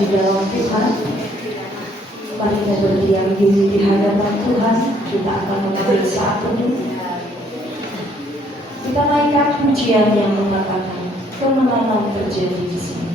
di dalam Tuhan. Mari kita berdiam diri di hadapan Tuhan. Kita akan mengambil saat teduh. Kita naikkan pujian yang mengatakan kemenangan terjadi di sini.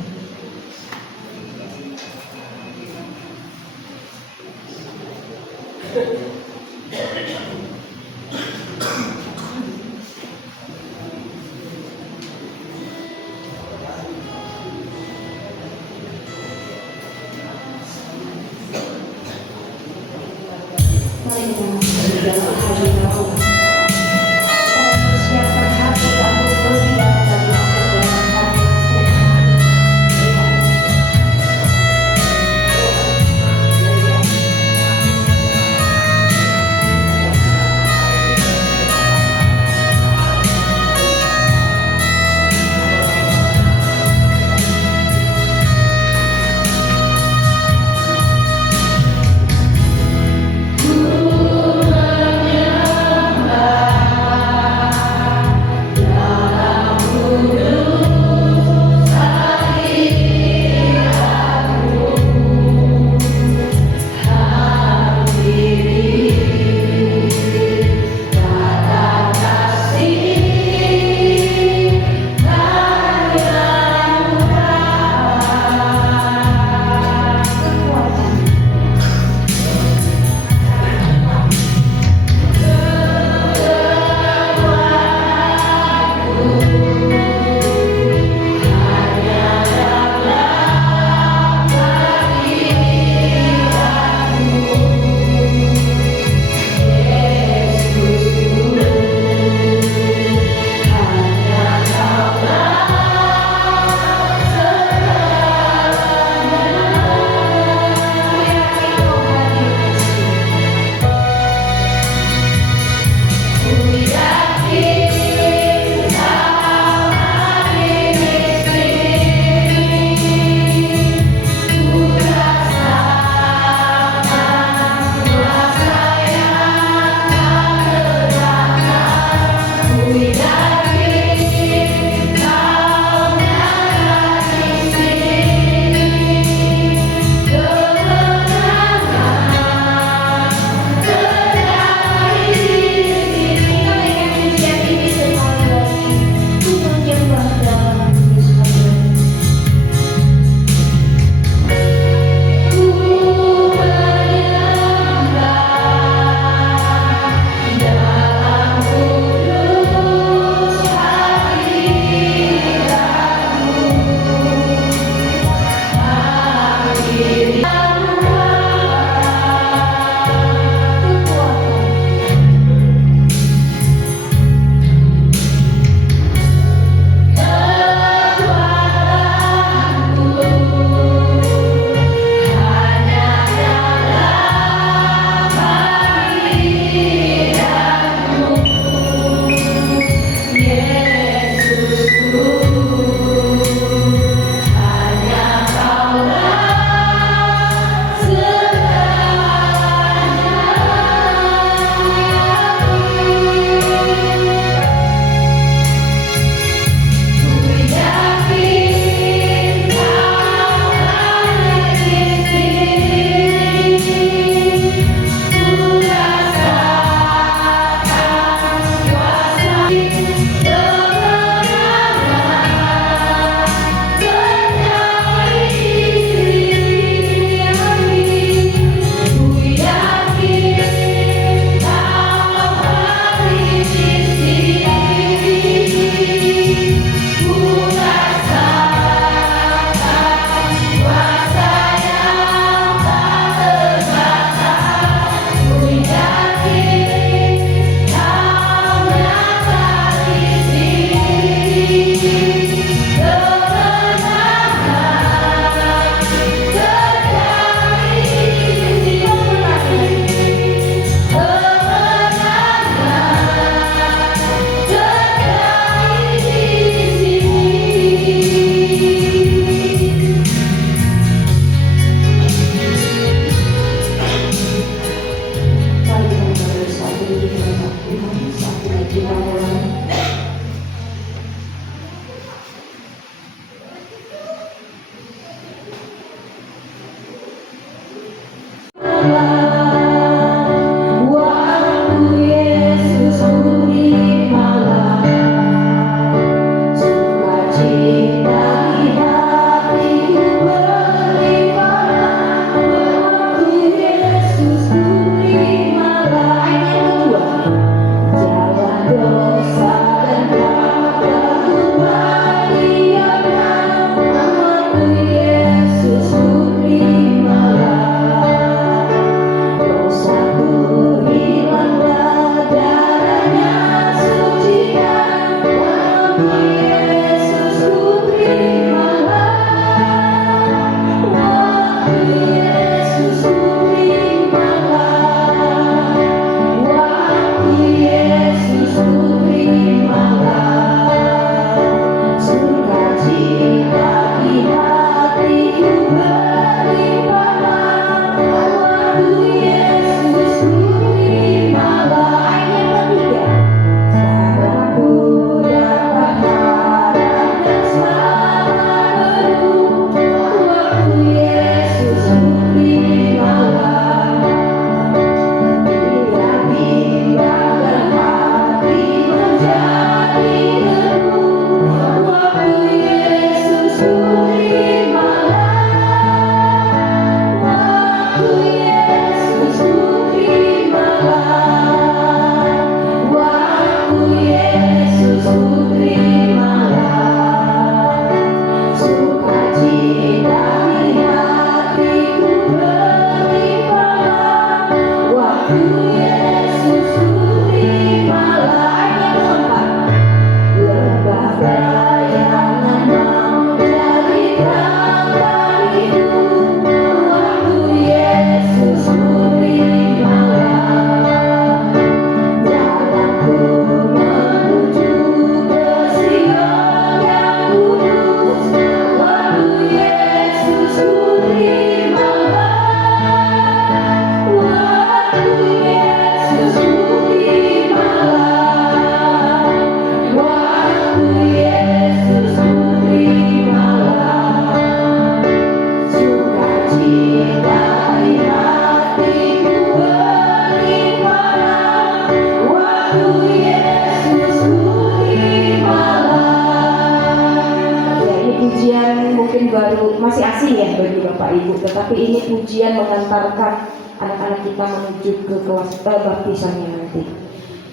Bapak Ibu, tetapi ini pujian mengantarkan anak-anak kita menuju ke kelas baptisannya nanti.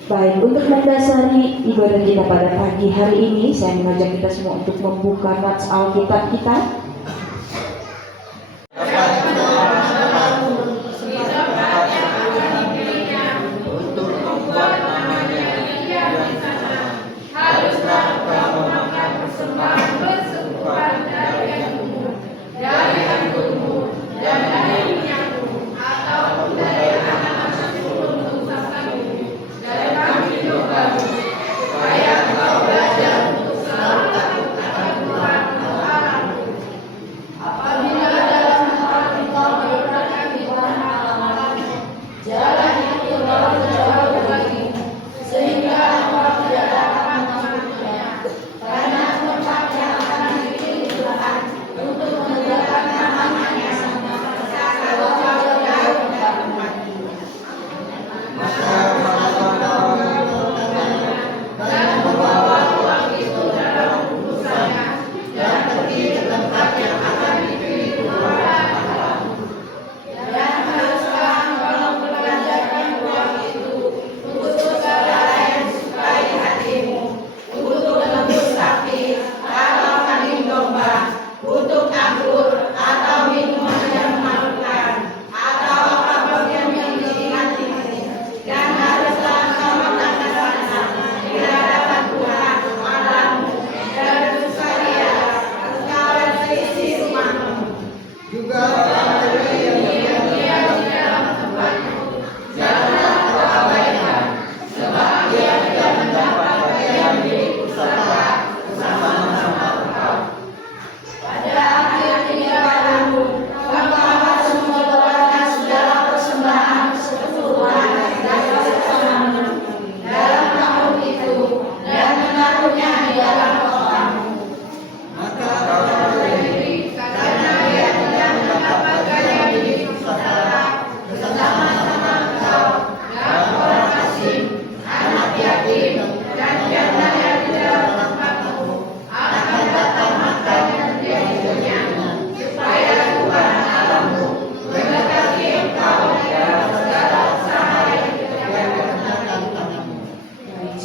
Baik, untuk mendasari ibadah kita pada pagi hari ini, saya mengajak kita semua untuk membuka nats Alkitab kita.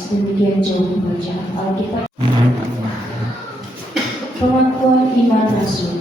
Demikian jauh bacaan Alkitab. Pengakuan iman Rasul.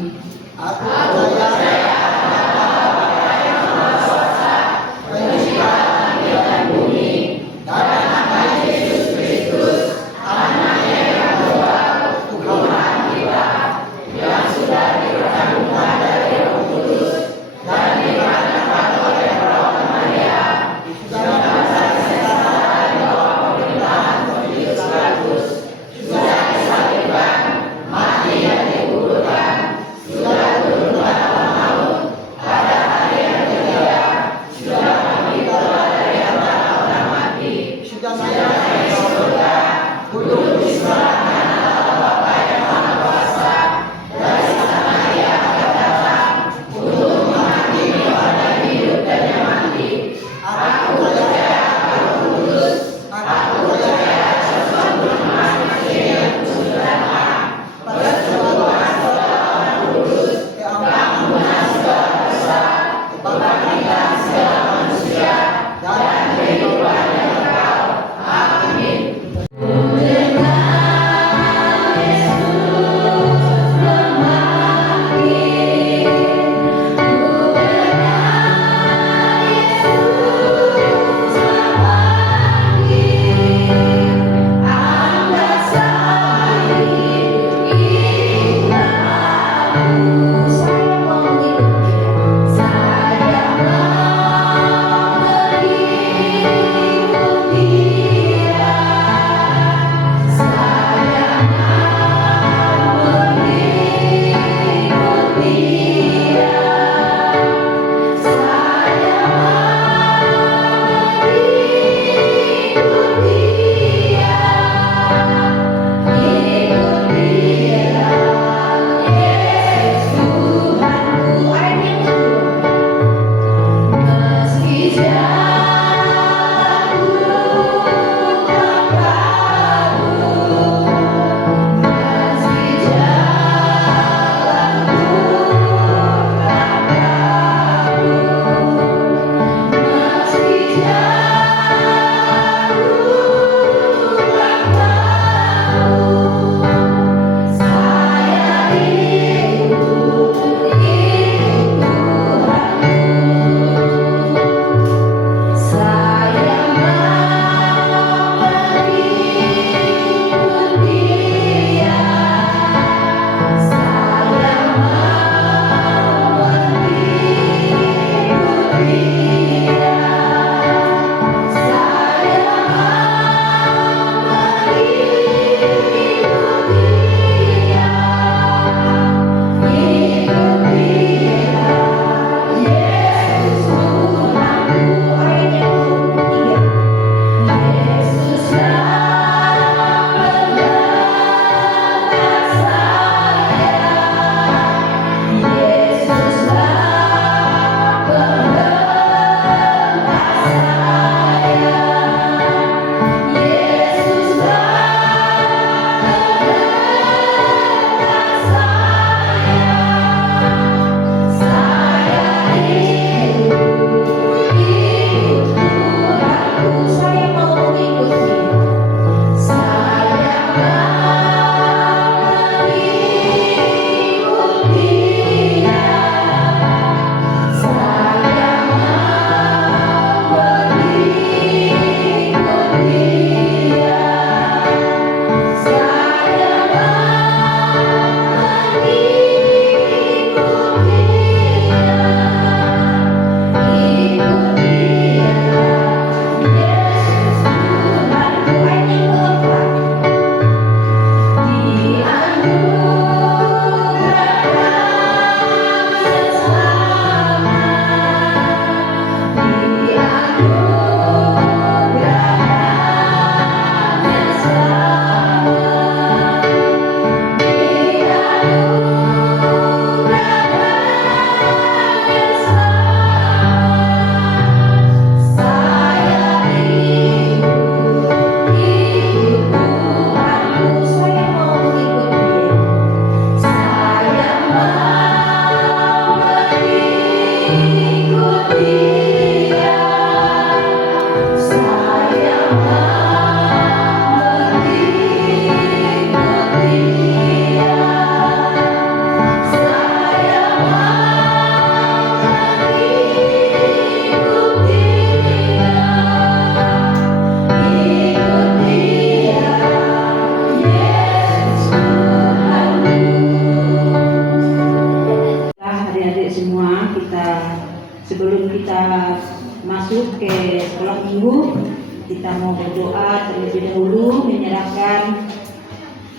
masuk ke sekolah minggu, kita mau berdoa terlebih dahulu menyerahkan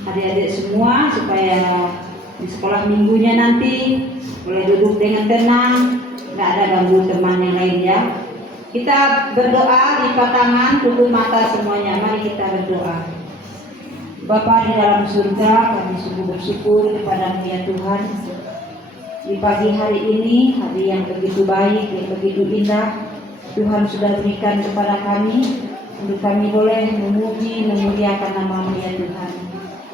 adik-adik semua supaya di sekolah minggunya nanti boleh duduk dengan tenang, nggak ada ganggu teman yang lain ya. Kita berdoa, lipat tangan, tutup mata semuanya. Mari kita berdoa. Bapa di dalam surga, kami sungguh bersyukur kepada-Mu ya Tuhan. Di pagi hari ini, hari yang begitu baik, yang begitu indah, Tuhan sudah berikan kepada kami untuk kami boleh memuji, memuliakan nama-Mu ya Tuhan.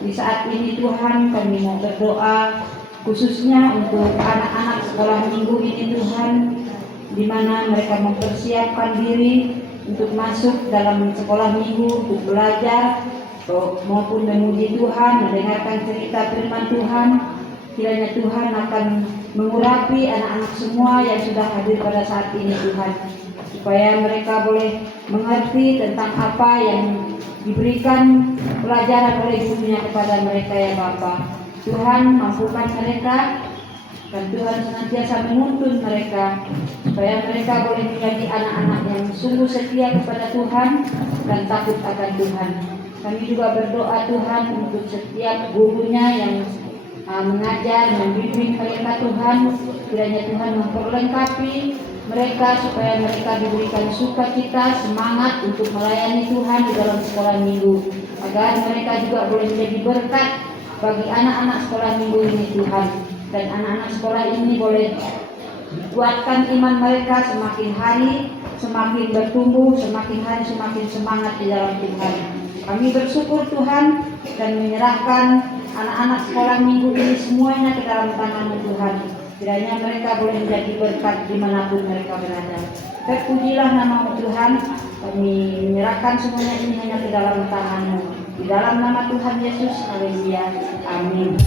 Di saat ini Tuhan, kami mau berdoa khususnya untuk anak-anak sekolah minggu ini Tuhan, di mana mereka mempersiapkan diri untuk masuk dalam sekolah minggu untuk belajar maupun memuji Tuhan, mendengarkan cerita firman Tuhan. Kiranya Tuhan akan mengurapi anak-anak semua yang sudah hadir pada saat ini Tuhan, supaya mereka boleh mengerti tentang apa yang diberikan pelajaran oleh gurunya kepada mereka ya Bapa. Tuhan mampukan mereka dan Tuhan senantiasa menuntun mereka supaya mereka boleh menjadi anak-anak yang sungguh setia kepada Tuhan dan takut akan Tuhan. Kami juga berdoa Tuhan untuk setiap gurunya yang mengajar, membimbing mereka Tuhan. Kiranya Tuhan memperlengkapi mereka supaya mereka diberikan sukacita, semangat untuk melayani Tuhan di dalam sekolah minggu, agar mereka juga boleh menjadi berkat bagi anak-anak sekolah minggu ini Tuhan. Dan anak-anak sekolah ini boleh kuatkan iman mereka semakin hari semakin bertumbuh, semakin hari semakin semangat di dalam Tuhan. Kami bersyukur Tuhan dan menyerahkan anak-anak sekolah minggu ini semuanya ke dalam tangan-Mu Tuhan. Kiranya mereka boleh menjadi berkat dimanapun mereka berada. Terpujilah nama-Mu Tuhan. Kami menyerahkan semuanya ini hanya ke dalam tangan-Mu. Di dalam nama Tuhan Yesus, haleluya, amin.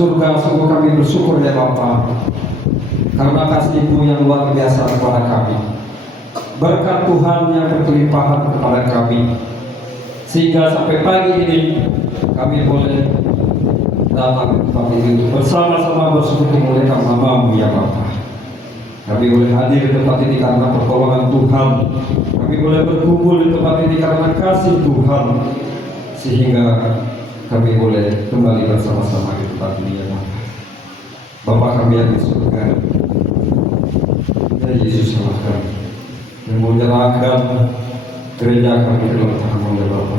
surga. Sungguh kami bersyukur ya Bapa, karena kasih-Mu yang luar biasa kepada kami, berkat Tuhan yang berkelimpahan kepada kami, sehingga sampai pagi ini kami boleh datang ke tempat ini bersama-sama bersekutu memuliakan nama-Mu ya Bapa. Kami boleh hadir di tempat ini karena pertolongan Tuhan. Kami boleh berkumpul di tempat ini karena kasih Tuhan, sehingga kami boleh kembali bersama-sama di tempat ini ya Bapa. Bapa kami yang di surga, ya Yesus Allah kami yang menyerahkan gereja kami ke dalam tangan-Mu ya Bapa,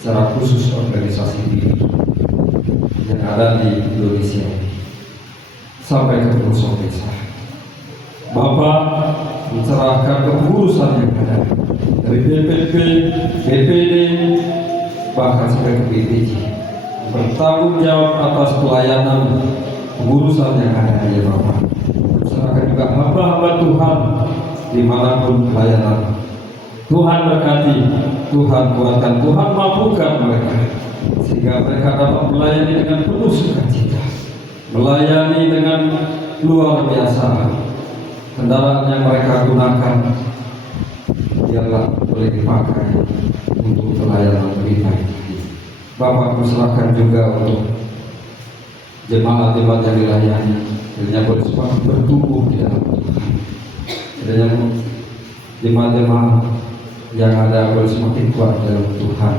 secara khusus organisasi ini yang ada di Indonesia sampai ke pelosok desa. Bapak mencerahkan kepengurusan yang ada dari DPP, BPD, bahkan sampai ke BPJ, bertanggung jawab atas pelayanan pengurusan yang ada ya Bapak. Mencerahkan juga hamba-hamba Tuhan dimanapun pelayanan. Tuhan berkati, Tuhan kuatkan, Tuhan mampukan mereka, sehingga mereka dapat melayani dengan penuh sukacita, melayani dengan luar biasa. Kendaraan yang mereka gunakan biarlah boleh dipakai untuk pelayanan lebih baik. Bapak serahkan juga untuk jemaat-jemaat yang dilayani, kiranya boleh semakin bertumbuh di dalam Tuhan. Kiranya jemaat-jemaat yang ada boleh semakin kuat dalam Tuhan.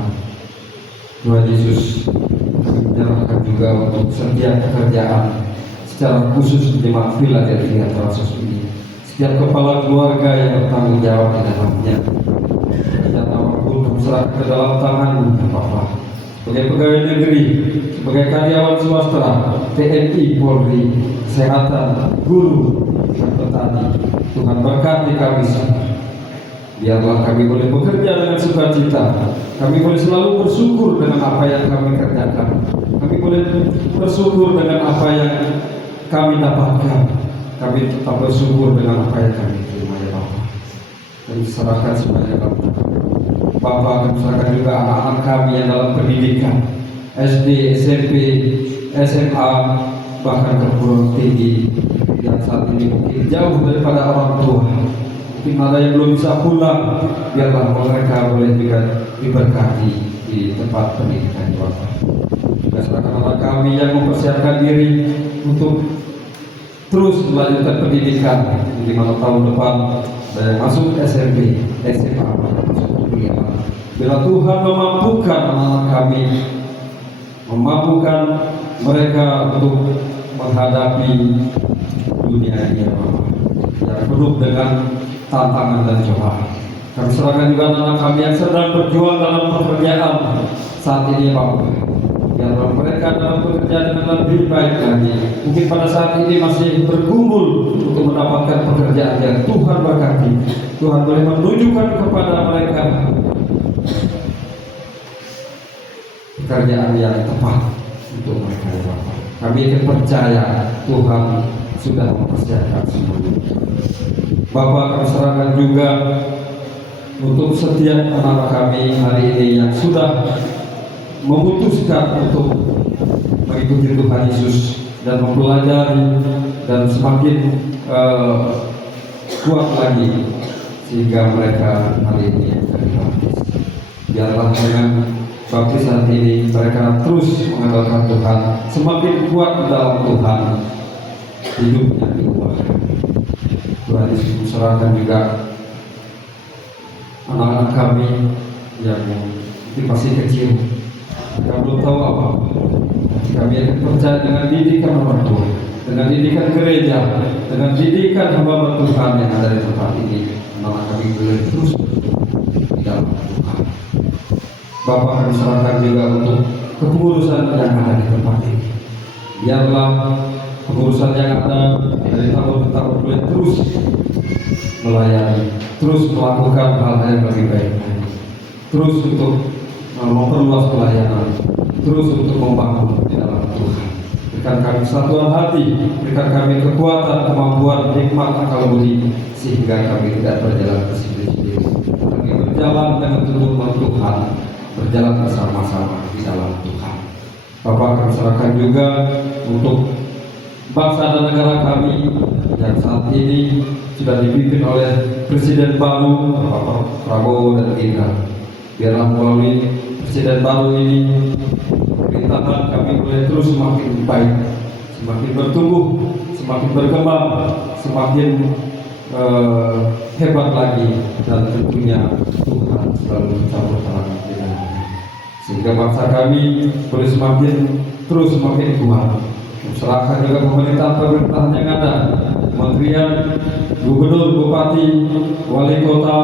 Tuhan Yesus menyerahkan juga untuk setiap pekerjaan, secara khusus jemaat Philadelphia Trust ini, setiap kepala keluarga yang bertanggung jawab di dalamnya, dan apapun serahkan ke dalam tangan-Mu ya Bapa. Sebagai pegawai negeri, sebagai karyawan swasta, TNI, Polri, kesehatan, guru, dan petani, Tuhan berkati kami semua. Biarlah kami boleh bekerja dengan sukacita. Kami boleh selalu bersyukur dengan apa yang kami kerjakan. Kami boleh bersyukur dengan apa yang kami dapatkan. Kami tetap bersyukur dengan apa yang kami terima ya Bapa. Kami serahkan semuanya dalam tangan Bapa. Kami serahkan juga anak-anak kami yang dalam pendidikan SD, SMP, SMA, bahkan perguruan tinggi yang saat ini mungkin jauh daripada orang tua. Mungkin ada yang belum bisa pulang, biarlah mereka boleh juga diberkati di tempat pendidikan Bapak. Juga serahkan anak kami yang mempersiapkan diri untuk terus melanjutkan pendidikan di mana tahun depan saya masuk SMP, SMA, masuk kuliah. Bila Tuhan memampukan anak-anak kami, memampukan mereka untuk menghadapi dunia ini Bapak, yang penuh dengan tantangan dan cobaan. Kami serahkan juga anak kami yang sedang berjuang dalam pekerjaan saat ini Bapak. Biarlah mereka dalam pekerjaan dengan lebih baik lagi. Mungkin pada saat ini masih bergumul untuk mendapatkan pekerjaan yang Tuhan berkati. Tuhan boleh menunjukkan kepada mereka pekerjaan yang tepat untuk mereka ya Bapak. Kami akan percaya Tuhan sudah mempersiapkan semuanya. Bapak, kami serahkan juga untuk setiap anak kami hari ini yang sudah memutuskan untuk mengikuti Tuhan Yesus dan mempelajari dan semakin kuat lagi sehingga mereka hari ini dibaptis. Biarlah dengan baptisan ini mereka terus mengandalkan Tuhan, semakin kuat dalam Tuhan, hidupnya diubah. Tuhan Yesus serahkan juga anak-anak kami yang masih kecil, mereka belum tahu apa-apa. Kami akan percaya dengan didikan orang tua, dengan didikan gereja, dengan didikan hamba Tuhan yang ada di tempat ini, maka kami boleh terus di dalam Tuhan. Bapak, kami serahkan juga untuk kepengurusan yang ada di tempat ini. Biarlah pengurusan yang ada dari tahun ke tahun boleh terus melayani, terus melakukan hal-hal yang lebih baik, terus untuk memperluas pelayanan, terus untuk membangun di dalam Tuhan. Berikan kami kesatuan hati, berikan kami kekuatan, kemampuan, hikmat, akal budi, sehingga kami tidak berjalan sendiri-sendiri. Kami berjalan dengan tuntunan Tuhan, berjalan bersama-sama di dalam Tuhan. Bapak, kami serahkan juga untuk bangsa dan negara kami yang saat ini sudah dipimpin oleh Presiden baru Bapak Prabowo dan Gibran. Biarlah melalui Presiden baru ini pemerintahan kami boleh terus semakin baik, semakin bertumbuh, semakin berkembang, semakin hebat lagi, dan tentunya Tuhan selalu mencampur tangan kita, sehingga bangsa kami boleh terus semakin kuat. Serahkan juga pemerintahan yang ada, kementerian, gubernur, bupati, wali kota,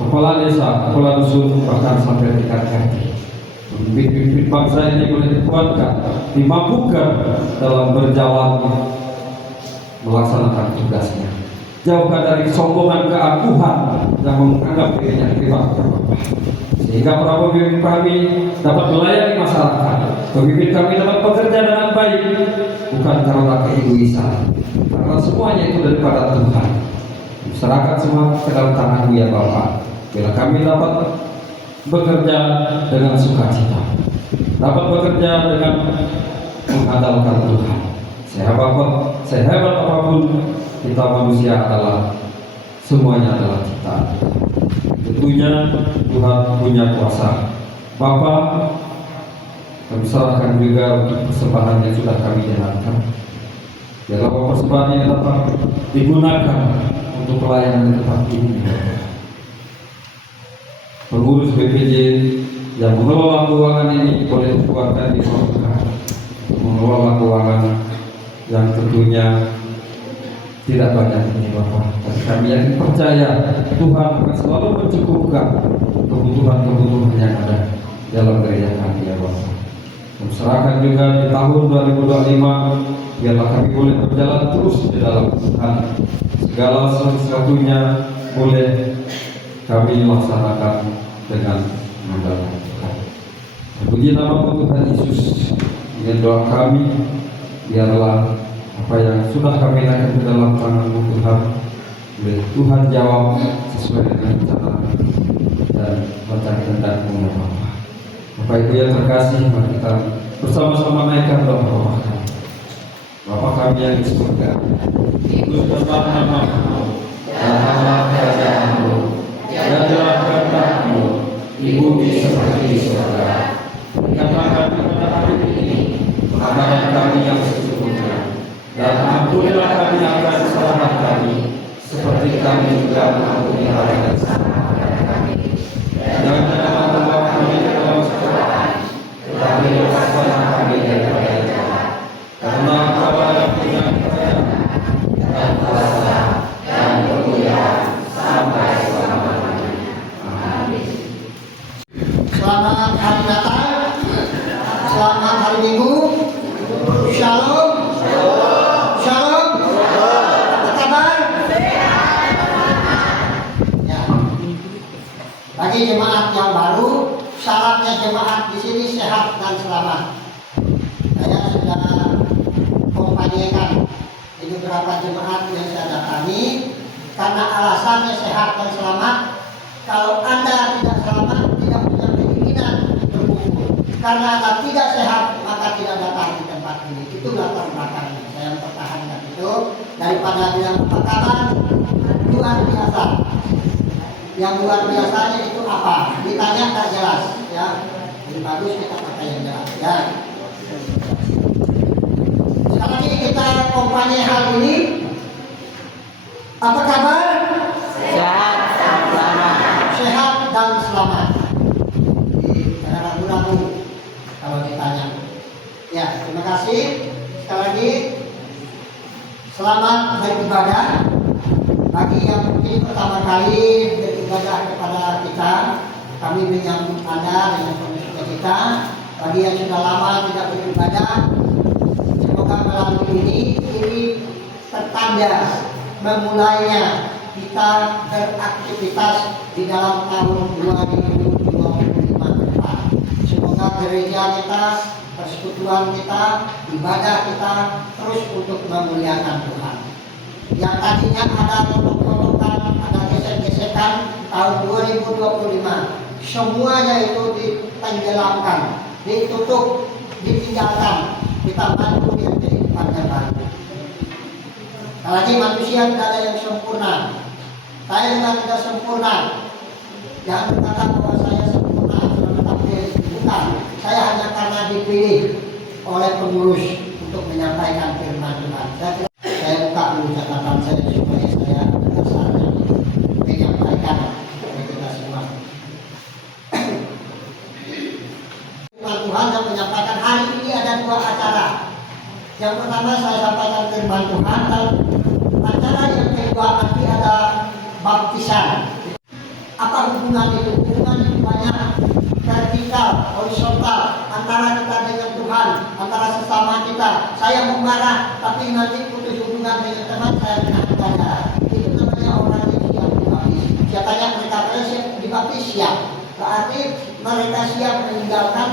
kepala desa, kepala dusun, bahkan sampai tingkat RT. Pemimpin bangsa ini boleh dikuatkan, dimampukan dalam berjalan melaksanakan tugasnya. Jauhkan dari kesombongan, keakuhan yang menganggap dirinya hebat, sehingga para pemimpin kami dapat melayani masyarakat. Pemimpin kami dapat bekerja dengan baik, bukan karena keegoisan, karena semuanya itu daripada Tuhan. Serahkan semua ke dalam tangan ya Bapak. Bila kami dapat bekerja dengan sukacita, dapat bekerja dengan mengandalkan Tuhan. Sehebat apapun kita manusia adalah, semuanya adalah kita. Tentunya Tuhan punya kuasa. Bapak, kami serahkan juga untuk persembahan yang sudah kami jalankan. Biarlah persembahan ini dapat digunakan untuk pelayanan di tempat ini. Pengurus BPJ yang mengelola keuangan ini boleh dikuatkan di Golkar, mengelola keuangan yang tentunya tidak banyak ini Bapak. Dan kami yang percaya Tuhan akan selalu mencukupkan kebutuhan yang ada dalam gereja kami ya Bapak. Serahkan juga di tahun 2025, biarlah kami boleh berjalan terus di dalam Tuhan. Segala sesuatunya boleh kami laksanakan dengan mengandalkan Tuhan. Puji nama Tuhan Yesus. Ini doa kami, biarlah apa yang sudah kami naikkan di dalam tangan-Mu Tuhan, boleh Tuhan jawab sesuai dengan rencana dan rencana kehendak-Mu ya Bapa. Bapak Ibu yang terkasih, mari kita bersama-sama naikkan doa Bapa kami. Bapa kami yang di surga, kuduskanlah nama-Mu, datanglah kerajaan-Mu, jadilah kehendak-Mu di bumi seperti di surga. Berikanlah kami pada hari ini makanan kami yang secukupnya, dan ampunilah kami akan kesalahan kami, seperti kami juga mengampuni orang yang salah kepada kami. Jangan membawa kami ke dalam cobaan, tetapi lepaskanlah kami daripada yang jahat. Karena Engkau yang punya kerajaan dan kuasa dan kemuliaan sampai selama-lamanya. Amin. Selamat hari Natal, selamat hari Minggu, Shalom. Shalom. Apa kabar? Ya. Bagi jemaat yang baru, syaratnya jemaat di sini sehat dan selamat. Saya sudah kompanyekan di beberapa jemaat yang saya datangi, karena alasannya sehat dan selamat. Kalau Anda tidak selamat, tidak punya keinginan berkumpul. Karena Anda tidak sehat, maka tidak datang di tempat ini. Itu latar belakangnya. Saya mempertahankan itu daripada bilang apa kabar luar biasa. Yang luar biasanya itu apa? Ditanya tak jelas, ya. Lebih bagus kita pakai yang jelas, ya. Sekali lagi kita kompani hal ini. Apa kabar? Sehat dan selamat. Sehat dan selamat. Jangan ragu-ragu kalau ditanya. Ya, terima kasih. Sekali lagi, selamat beribadah. Bagi yang mungkin pertama kali beribadah kepada kita, kami menyambut Anda dengan penuh sukacita. Bagi yang sudah lama tidak beribadah, semoga melalui ini pertanda memulainya kita beraktivitas di dalam tahun 2025 ke depan. Semoga gereja kita, persekutuan kita, ibadah kita terus untuk memuliakan Tuhan. Yang tadinya ada kotok-kotokan, ada gesek-gesekan tahun 2025, semuanya itu ditenggelamkan, ditutup, ditinggalkan. Kita maju di Apalagi manusia tidak ada yang sempurna. Saya juga tidak sempurna. Jangan berkata bahwa saya sempurna, tetapi bukan. Saya hanya karena dipilih oleh pengurus untuk menyampaikan firman Tuhan. Saya buka dulu catatan saya supaya saya dasarnya menyampaikan kepada kita semua. Firman Tuhan yang menyampaikan hari ini ada 2 acara. Yang pertama saya sampaikan firman Tuhan, dan acara yang kedua nanti ada baptisan. Apa hubungan itu? Hubungan itu banyak, vertikal, horizontal, antara kita dengan Tuhan, antara sesama kita. Saya mau marah, tapi nanti putus hubungan dengan teman saya dengan saudara. Itu namanya orang yang siap dibaptis. Saya tanya mereka, siap dibaptis? Siap. Berarti mereka siap meninggalkan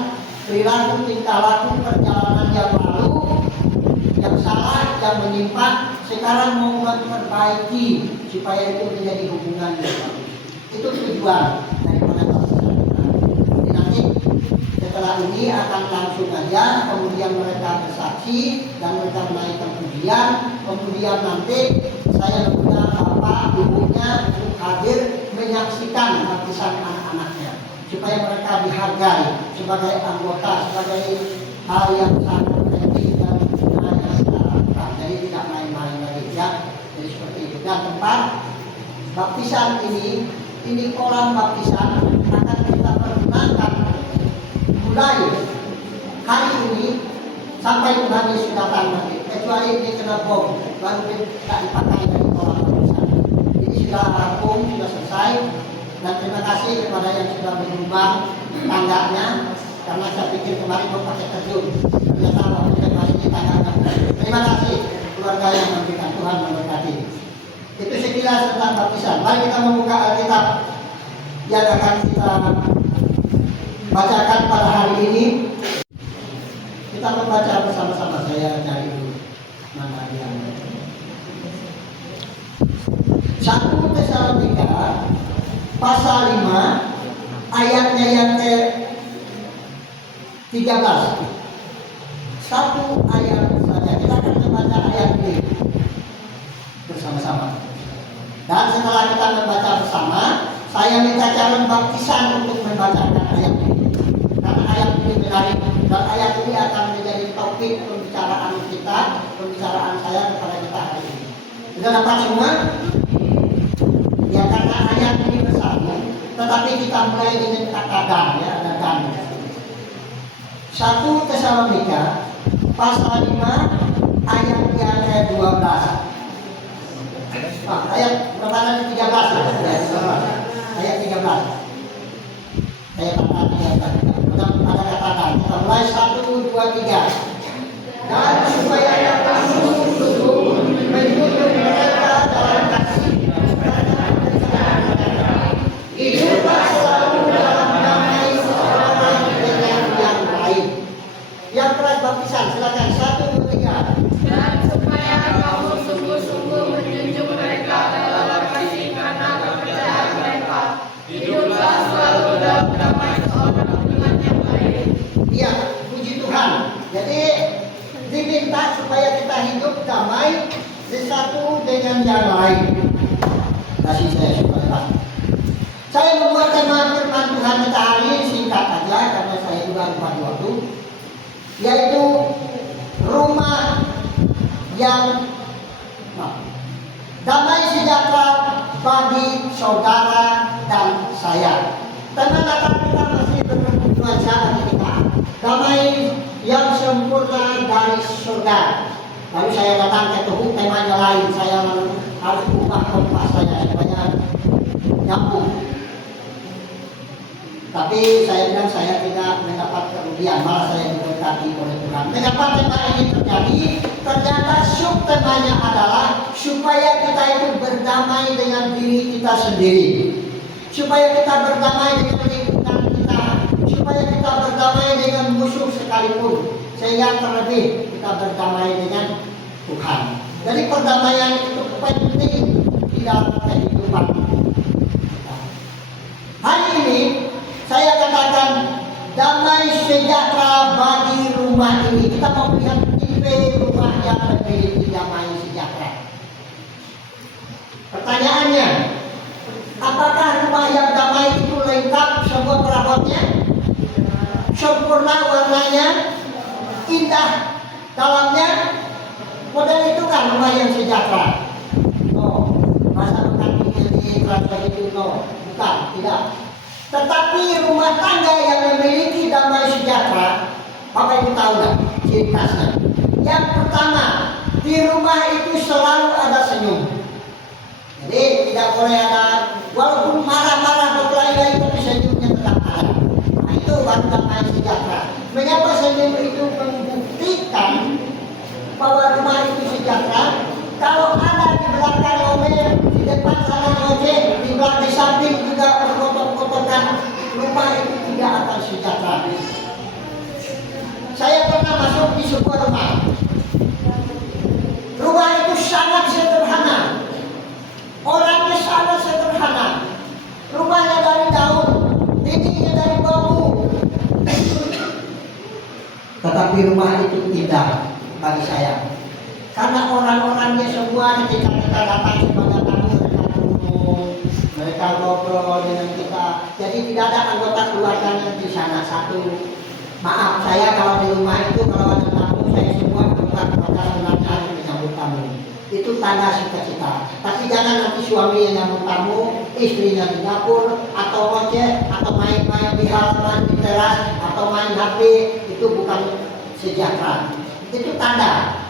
perilaku, tingkah laku, perjalanan yang lalu, yang salah, yang menyimpang. Sekarang mau memperbaiki supaya itu menjadi hubungan yang bagus. Itu tujuan daripada baptisan. Jadi nanti setelah ini akan langsung aja, kemudian mereka bersaksi dan mereka menaikkan pujian. Kemudian nanti saya mengundang bapak ibunya untuk hadir menyaksikan baptisan anak-anaknya, supaya mereka dihargai sebagai anggota, sebagai hal yang sangat penting dan yang kita lakukan. Jadi tidak main-main lagi ya. Jadi seperti itu. Dan tempat baptisan ini kolam baptisan akan kita pergunakan mulai hari ini sampai Tuhan Yesus datang nanti, kecuali ini kena bom baru tidak dipakai dari kolam baptisan. Ini sudah rampung, sudah selesai, dan terima kasih kepada yang sudah menyumbang tangganya, karena saya pikir kemarin mau pakai terjun, ternyata waktu masih di tangganya. Terima kasih keluarga yang memberikan, Tuhan memberkati. Itu sekilas tentang baptisan. Mari kita membuka Alkitab yang akan kita bacakan pada hari ini. Kita membaca bersama-sama. Saya cari dulu mana yang 1 Tesalonika pasal 5 ayatnya yang ke-13. Satu ayat saja. Kita akan membaca ayat ini bersama-sama. Dan setelah kita membaca bersama, saya minta calon baptisan untuk membacakan ayat ini. Karena ayat ini menarik, dan ayat ini akan menjadi topik pembicaraan kita, pembicaraan saya kepada kita hari ini. Sudah dapat semua? Ya, karena ayat ini bersama, tetapi kita mulai dengan kata dan, ya, ada dan. 1 Tesalonika pasal 5 ayat yang ke-12. Ayat berapa tadi? 13 ya? Ayat 13. Ayat 13. Ada katakan. Kita mulai 1, 2, 3. Dan supaya kamu sungguh menunjuk mereka dalam kasih, hiduplah selalu dalam damai seorang dengan yang lain. Yang keras baptisan, silakan 1, 2, 3. Dan supaya kamu sungguh-sungguh menjunjung mereka dalam kasih karena kepercayaan mereka, hiduplah selalu dalam damai seorang dengan yang lain. Iya, puji Tuhan. Jadi diminta supaya kita hidup damai satu dengan yang lain. Kasih saya supaya. Saya membuat tema firman Tuhan kita hari ini singkat aja karena saya juga lupa waktu, yaitu rumah yang damai sejahtera bagi saudara dan saya. Tema kata kita masih bernuansa kita, damai yang sempurna dari surga. Lalu saya datang ke Tuhan, temanya lain, saya harus ubah kompas saya supaya nyambung. Tapi saya bilang saya tidak mendapat kerugian, malah saya diberkati oleh Tuhan. Mengapa tema ini terjadi? Ternyata subtemanya adalah supaya kita itu berdamai dengan diri kita sendiri, supaya kita berdamai dengan lingkungan kita, supaya kita berdamai dengan musuh sekalipun, sehingga terlebih kita berdamai dengan Tuhan. Jadi perdamaian itu penting di dalam kehidupan. Hari ini saya katakan damai sejahtera bagi rumah ini. Kita mau melihat tipe rumah yang memiliki damai sejahtera. sempurna, warnanya indah, dalamnya model itu kan rumah yang sejahtera. Oh, masa bukan ini translate itu no, bukan, tidak. Tetapi rumah tangga yang memiliki damai sejahtera, Bapak Ibu tahu nggak ciri khasnya? Yang pertama, di rumah itu selalu ada senyum. Jadi tidak boleh ada, walaupun marah-marah berkelahi-kelahi tapi senyumnya tetap ada. Nah, itu baru damai sejahtera. Mengapa senyum itu membuktikan bahwa rumah itu sejahtera? Kalau ada di belakang ngomel, di depan sana ngojek, di belakang di samping juga berkotok-kotokan, rumah itu tidak akan sejahtera. Saya pernah masuk di sebuah rumah. Rumah itu sangat sederhana. Orangnya sangat sederhana. Rumahnya dari daun, dindingnya dari bambu. Tetapi rumah itu indah bagi saya. Karena orang-orangnya semua ketika kita datang sebagai tamu, mereka ngomong, mereka ngobrol dengan kita. Jadi tidak ada anggota keluarganya di sana. Satu, maaf saya kalau di rumah itu kalau ada tamu saya semua anggota keluarga sebenarnya harus menyambut tamu. Itu tanda sukacita. Tapi jangan nanti suami yang nyambut tamu, istrinya di dapur, atau ngoceh, atau main-main di halaman, di teras, atau main HP. Itu bukan sejahtera. Itu tanda.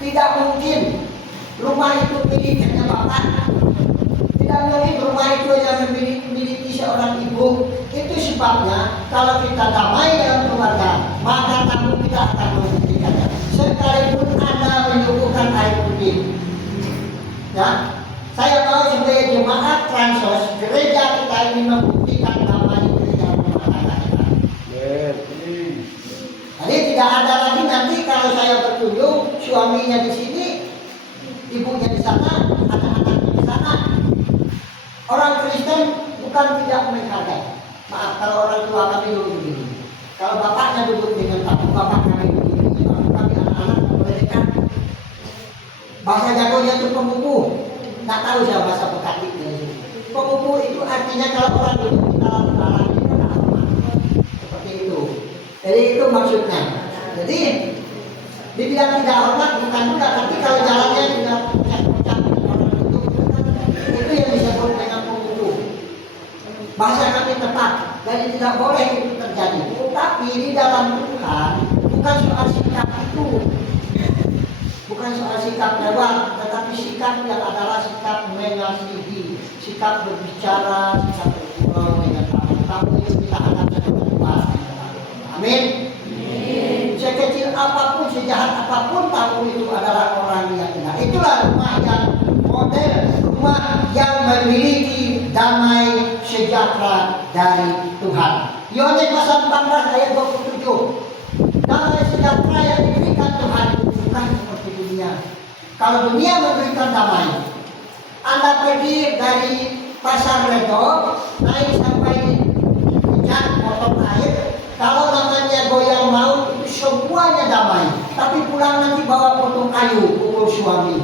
Tidak mungkin rumah itu miliknya Bapak. Tidak mungkin rumah itu yang memiliki seorang ibu. Itu sebabnya kalau kita damai dalam keluarga, maka tamu kita akan membuktikannya. Sekalipun Anda menyuguhkan air putih. Ya, saya mau sebagai jemaat Transos, gereja kita ini membuktikan damai di dalam rumah tangga kita. Jadi tidak ada lagi nanti kalau saya berkunjung, suaminya di sini, ibunya di sana, anak-anaknya di sana. Orang Kristen bukan tidak menghargai. Maaf, kalau orang tua kami dulu begini. Kalau bapaknya duduk dengan tamu, bapak kami duduk dengan tamu, kami anak-anak mereka. Bahasa jagonya itu pemupu. Nggak tahu saya bahasa Bekati di sini. Pemupu itu artinya kalau orang duduk di dalam dalam kita ada apa? Seperti itu. Jadi itu maksudnya. Jadi dibilang tidak hormat bukan juga, tapi kalau jalannya tidak pucat-pucat orang duduk, itu yang disebut dengan pemupu. Bahasa kami tepat, jadi tidak boleh itu terjadi. Tapi di dalam Tuhan bukan soal sikap itu, bukan soal sikap lewat, tetapi sikap yang adalah sikap mengasihi, sikap berbicara, sikap bergurau dengan tamu itu kita anggap sebagai Tuhan. Amin. Sekecil apapun, sejahat apapun tamu itu adalah orang yang benar. Itulah rumah yang model, rumah yang memiliki damai sejahtera dari Tuhan. Yohanes pasal 14 ayat 27. Damai sejahtera yang diberikan Tuhan bukan seperti dunia. Kalau dunia memberikan damai, Anda pergi dari pasar Redo naik sampai puncak potong air. Kalau namanya goyang laut itu semuanya damai. Tapi pulang nanti bawa potong kayu, pukul suami,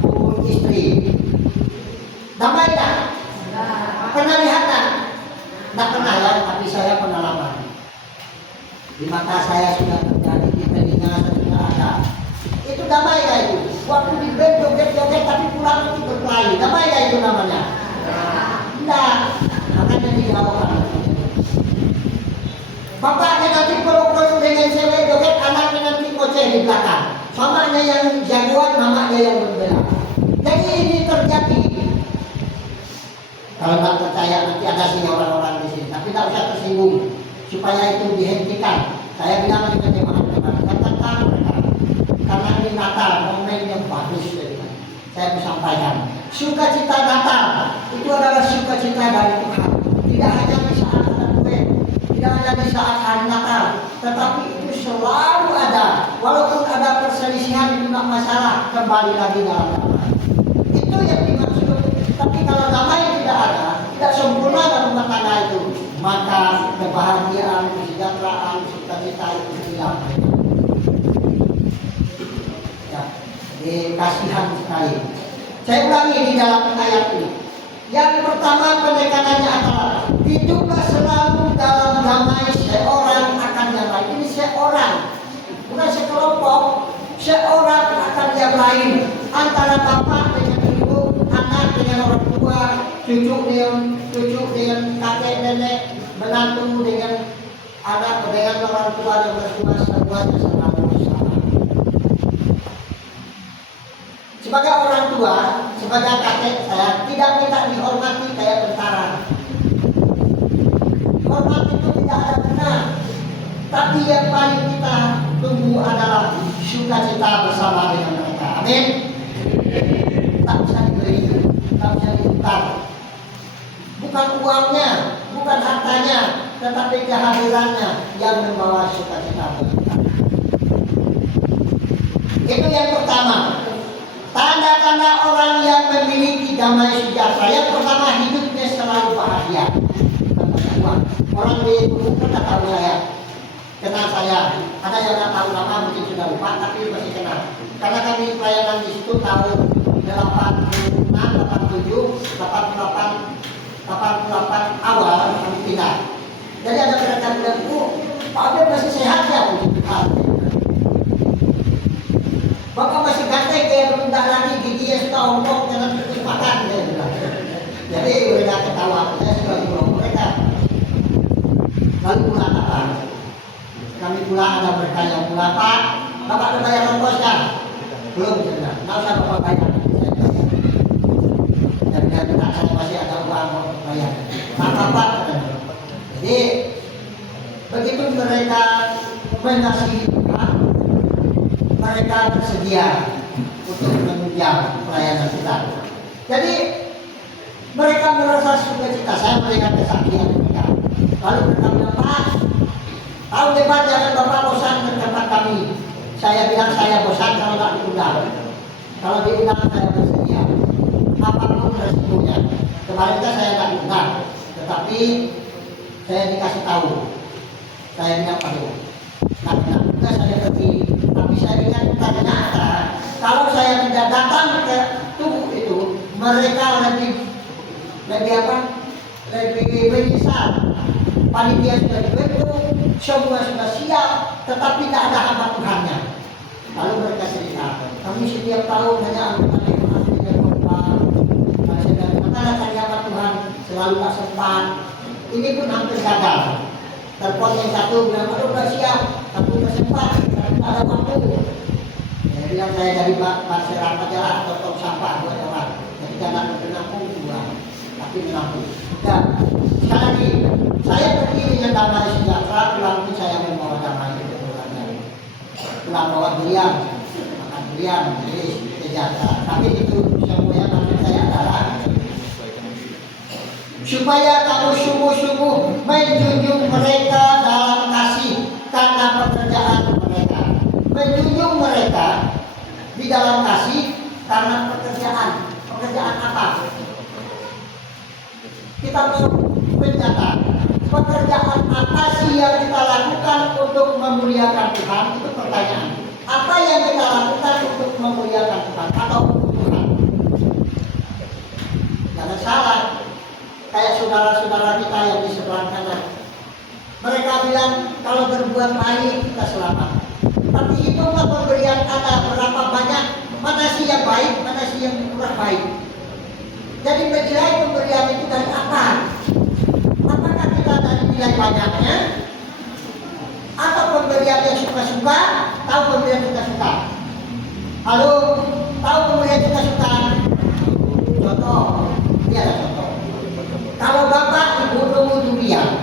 pukul istri. Damai tak? Pernah lihat tak? Tidak pernah ya, tapi saya pengalaman. Di mata saya sudah terjadi, di telinga saya sudah ada. Itu damai gak itu? Waktu di band joget-joget tapi pulang itu berkelahi. Damai gak itu namanya? Tidak. Makanya dijauhkan. Bapaknya nanti peluk-peluk dengan cewek joget, anaknya nanti koceh di belakang. Mamanya yang jagoan, mamanya yang berbela. Jadi ini terjadi. Kalau tak percaya nanti ada sih orang-orang di sini, tapi tak usah tersinggung supaya itu dihentikan. Saya bilang dengan jemaat-jemaat, katakan mereka, karena ini Natal, momen yang bagus dari saya sampaikan. Sukacita Natal itu adalah sukacita dari Tuhan. Tidak hanya di saat ada kue, tidak hanya di saat hari Natal, tetapi itu selalu ada. Walaupun ada perselisihan itu tidak masalah, kembali lagi dalam damai. Itu yang dimaksud. Tapi kalau damai tidak ada, tidak sempurna dalam rumah tangga itu, maka kebahagiaan, kesejahteraan, sukacita itu hilang. Ya, kasihan sekali. Saya ulangi di dalam ayat ini. Yang pertama penekanannya adalah hiduplah selalu dalam damai seorang berpegang akan yang lain. Ini seorang, bukan sekelompok, seorang akan yang lain. Antara bapak dengan ibu, anak dengan orang tua, cucu dengan kakek nenek, menantu dengan anak dengan orang tua dan mertua, semuanya selalu sama. Sebagai orang tua, sebagai kakek saya tidak minta dihormati kayak tentara. Hormat itu tidak ada benar, tapi yang paling kita tunggu adalah sukacita bersama dengan mereka. Amin. Tak bisa dibeli, tak bisa ditukar. Bukan uangnya, bukan hartanya, tetapi kehadirannya yang membawa sukacita bagi kita. Itu yang pertama. Tanda-tanda orang yang memiliki damai sejahtera. Yang pertama, hidupnya selalu bahagia. Orang di itu pernah tahu saya, kenal saya. Ada yang nggak tahu nama, mungkin sudah lupa, tapi masih kenal. Karena kami pelayanan di situ tahun 86, 87, 88 awal kami pindah. Jadi ada mereka bilang, Pak Abel masih sehat ya? Bapak masih ganteng kayak rendah lagi, giginya sudah ongkok, jangan terus makan. Jadi mereka ketawa, saya sudah pulang mereka. Lalu pulang apa? Kami pulang, ada bertanya pulang, Pak, Bapak udah bayar ongkosnya? Belum, saya nggak usah Bapak bayar. Dan saya masih ada uang untuk bayar. Bapak, jadi begitu mereka mengasihi Tuhan, mereka bersedia untuk menunjang pelayanan kita. Jadi mereka merasa sukacita. Saya melihat kesaksian mereka. Lalu mereka bilang, Pak, tahun depan jangan Bapak bosan ke tempat kami. Saya bilang saya bosan kalau tidak diundang. Kalau diundang saya bersedia. Apapun resikonya. Kemarin kan saya tidak diundang, tetapi saya dikasih tahu. Saya bilang, aduh, karena juga saya pergi. Tapi saya ingat ternyata kalau saya tidak datang ke tubuh itu, mereka lebih menyesal. Panitia sudah dibentuk, semua sudah siap, tetapi tidak ada hamba Tuhannya. Lalu mereka cerita, kami setiap tahun hanya anggota lingkungan dengan korban. Karena cari hamba Tuhan selalu tak sempat. Ini pun hampir gagal. Telepon yang satu bilang, aduh udah siap, tapi udah sempat, tapi tak ada waktu. Saya bilang saya dari masyarakat aja lah, atau tong sampah buat orang. Jadi jangan menampung juga, tapi menampung. Dan sekali lagi, saya pergi dengan damai sejahtera, pulang pun saya membawa damai itu pulangnya. Pulang bawa durian, makan durian, jadi sejahtera. Tapi itu semuanya maksud saya adalah supaya kamu sungguh-sungguh menjunjung mereka dalam kasih karena pekerjaan mereka. Menjunjung mereka di dalam kasih karena pekerjaan. Pekerjaan apa? Kita harus mencatat pekerjaan apa sih yang kita lakukan untuk memuliakan Tuhan. Itu pertanyaan. Apa yang kita lakukan untuk memuliakan Tuhan atau Tuhan? Jangan salah. Kayak saudara-saudara kita yang di sebelah kanan. Mereka bilang kalau berbuat baik kita selamat. Tapi hitunglah pemberian ada berapa banyak, mana sih yang baik, mana sih yang kurang baik. Jadi menilai pemberian itu dari apa? Apakah kita dari nilai banyaknya? Atau pemberian yang suka-suka? Tahu pemberian suka-suka? Halo, tahu pemberian suka-suka? Contoh, ini ada contoh. Kalau Bapak ibu nunggu durian